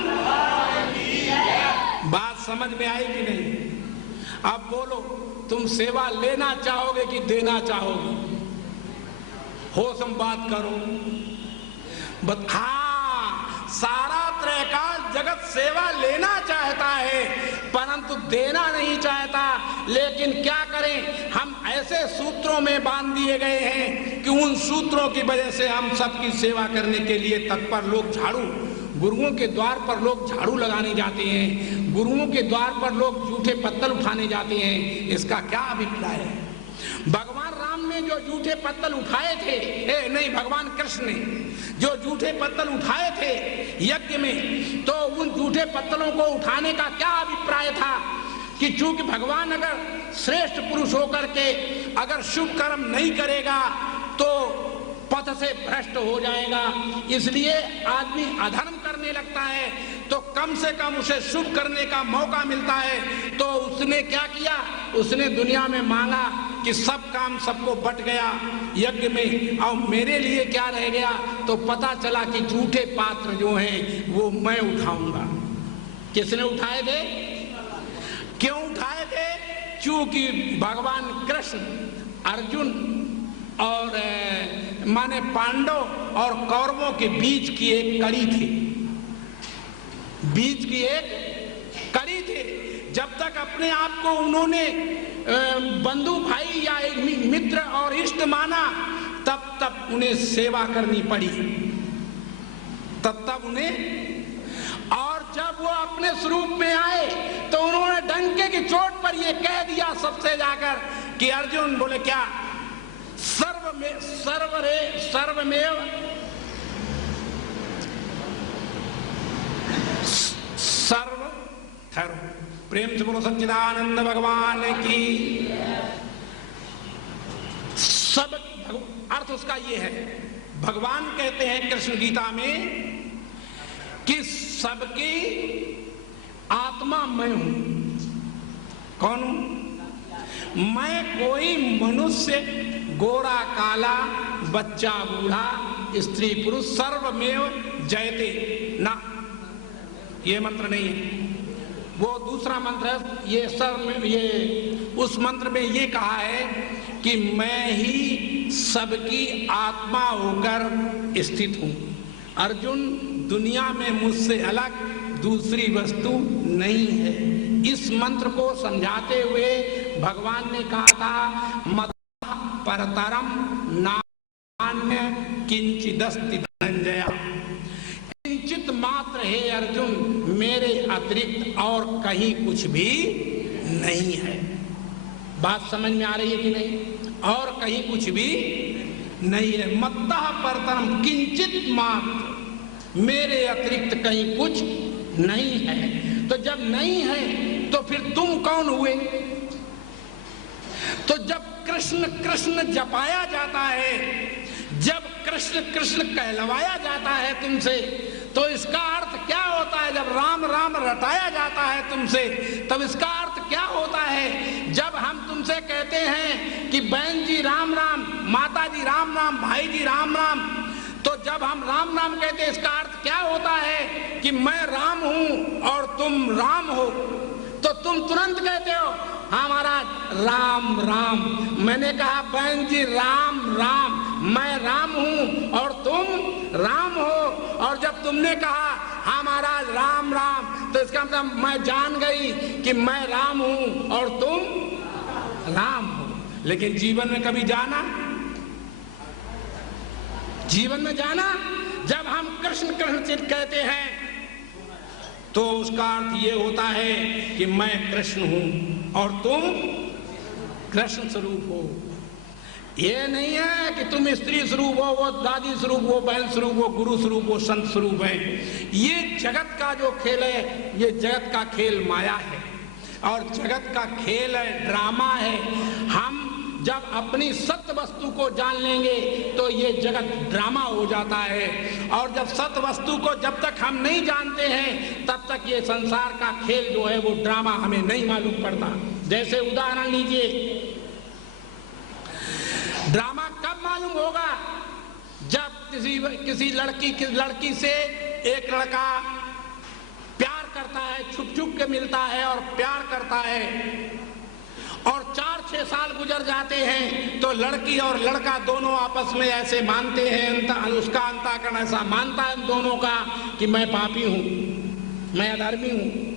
बात समझ में आई कि नहीं? अब बोलो, तुम सेवा लेना चाहोगे कि देना चाहोगे? होश में बात करो। हाँ, सारा त्रैकाल जगत सेवा लेना चाहता है परंतु देना नहीं चाहता। लेकिन क्या करें, हम ऐसे सूत्रों में बांध दिए गए हैं कि उन सूत्रों की वजह से हम सबकी सेवा करने के लिए तत्पर। लोग झाड़ू, गुरुओं के द्वार पर लोग झाड़ू लगाने जाते हैं, गुरुओं के द्वार पर लोग जूठे पत्तल उठाने जाते हैं। इसका क्या अभिप्राय है? भगवान राम ने जो जूठे पत्तल उठाए थे, नहीं, भगवान कृष्ण ने जो जूठे पत्तल उठाए थे यज्ञ में, तो उन जूठे पत्तलों को उठाने का क्या अभिप्राय था कि चूंकि भगवान अगर श्रेष्ठ पुरुष होकर के अगर शुभ कर्म नहीं करेगा तो पथ से भ्रष्ट हो जाएगा, इसलिए आदमी अधर्म करने लगता है तो कम से कम उसे शुभ करने का मौका मिलता है। तो उसने क्या किया? उसने दुनिया में मांगा कि सब काम सबको बट गया यज्ञ में, और मेरे लिए क्या रह गया? तो पता चला कि झूठे पात्र जो हैं वो मैं उठाऊंगा। किसने उठाए थे? क्यों उठाए थे? क्योंकि भगवान कृष्ण अर्जुन और माने पांडव और कौरवों के बीच की एक कड़ी थी, बीच की एक कड़ी थी। जब तक अपने आप को उन्होंने बंधु भाई या एक मित्र और इष्ट माना, तब तब उन्हें सेवा करनी पड़ी, तब तब उन्हें। और जब वो अपने स्वरूप में आए तो उन्होंने डंके की चोट पर ये कह दिया सबसे जाकर कि अर्जुन, बोले क्या, सर्वमेव सर्व ठहरो, प्रेम से बोलो सच्चिदानंद भगवान की। सब अर्थ उसका ये है, भगवान कहते हैं कृष्ण गीता में कि सबकी आत्मा मैं हूं। कौन हूं? मैं कोई मनुष्य, गोरा काला, बच्चा बूढ़ा, स्त्री पुरुष, सर्वमेव जयते ना, ये मंत्र नहीं है। वो दूसरा मंत्र है, ये उस मंत्र में ये कहा है कि मैं ही सबकी आत्मा होकर स्थित हूं। अर्जुन, दुनिया में मुझसे अलग दूसरी वस्तु नहीं है। इस मंत्र को समझाते हुए भगवान ने कहा था, मत परतरम नान्य किंचिदस्ति धनंजय, किंचित मात्र है अर्जुन, मेरे अतिरिक्त और कहीं कुछ भी नहीं है। बात समझ में आ रही है कि नहीं? और कहीं कुछ भी नहीं है। मत्तः परतरम, किंचित मात्र, मेरे अतिरिक्त कहीं कुछ नहीं है। तो जब नहीं है तो फिर तुम कौन हुए? तो जब कृष्ण कृष्ण जपाया जाता है, जब कृष्ण कृष्ण कहलवाया जाता है तुमसे, तो इसका अर्थ क्या होता है? जब राम राम रटाया जाता है तुमसे, तब इसका अर्थ क्या होता है? जब हम तुमसे कहते हैं कि बहन जी राम राम, माता जी राम राम, भाई जी राम राम, तो जब हम राम राम कहते हैं, इसका अर्थ क्या होता है? कि मैं राम हूं और तुम राम हो। तो तुम तुरंत कहते हो, हाँ महाराज राम राम। मैंने कहा बहन जी राम राम, मैं राम हूं और तुम राम हो। और जब तुमने कहा हाँ महाराज राम राम, तो इसका मतलब मैं जान गई कि मैं राम हूं और तुम राम हो। लेकिन जीवन में कभी जाना? जीवन में जाना? जब हम कृष्ण कृष्ण कहते हैं तो उसका अर्थ ये होता है कि मैं कृष्ण हूं और तुम कृष्ण स्वरूप हो। ये नहीं है कि तुम स्त्री स्वरूप हो, वो दादी स्वरूप हो, बहन स्वरूप हो, गुरु स्वरूप हो, संत स्वरूप है। ये जगत का जो खेल है, ये जगत का खेल माया है और जगत का खेल है, ड्रामा है। हम जब अपनी सत्य वस्तु को जान लेंगे तो ये जगत ड्रामा हो जाता है। और जब सत्य वस्तु को जब तक हम नहीं जानते हैं, तब तक ये संसार का खेल जो है वो ड्रामा हमें नहीं मालूम पड़ता। जैसे उदाहरण लीजिए, ड्रामा कब मालूम होगा? जब किसी लड़की से एक लड़का प्यार करता है, छुप छुप के मिलता है और प्यार करता है, और 4-6 साल गुजर जाते हैं तो लड़की और लड़का दोनों आपस में ऐसे मानते हैं, उसका अंतःकरण ऐसा मानता है दोनों का कि मैं पापी हूं, मैं अधर्मी हूं।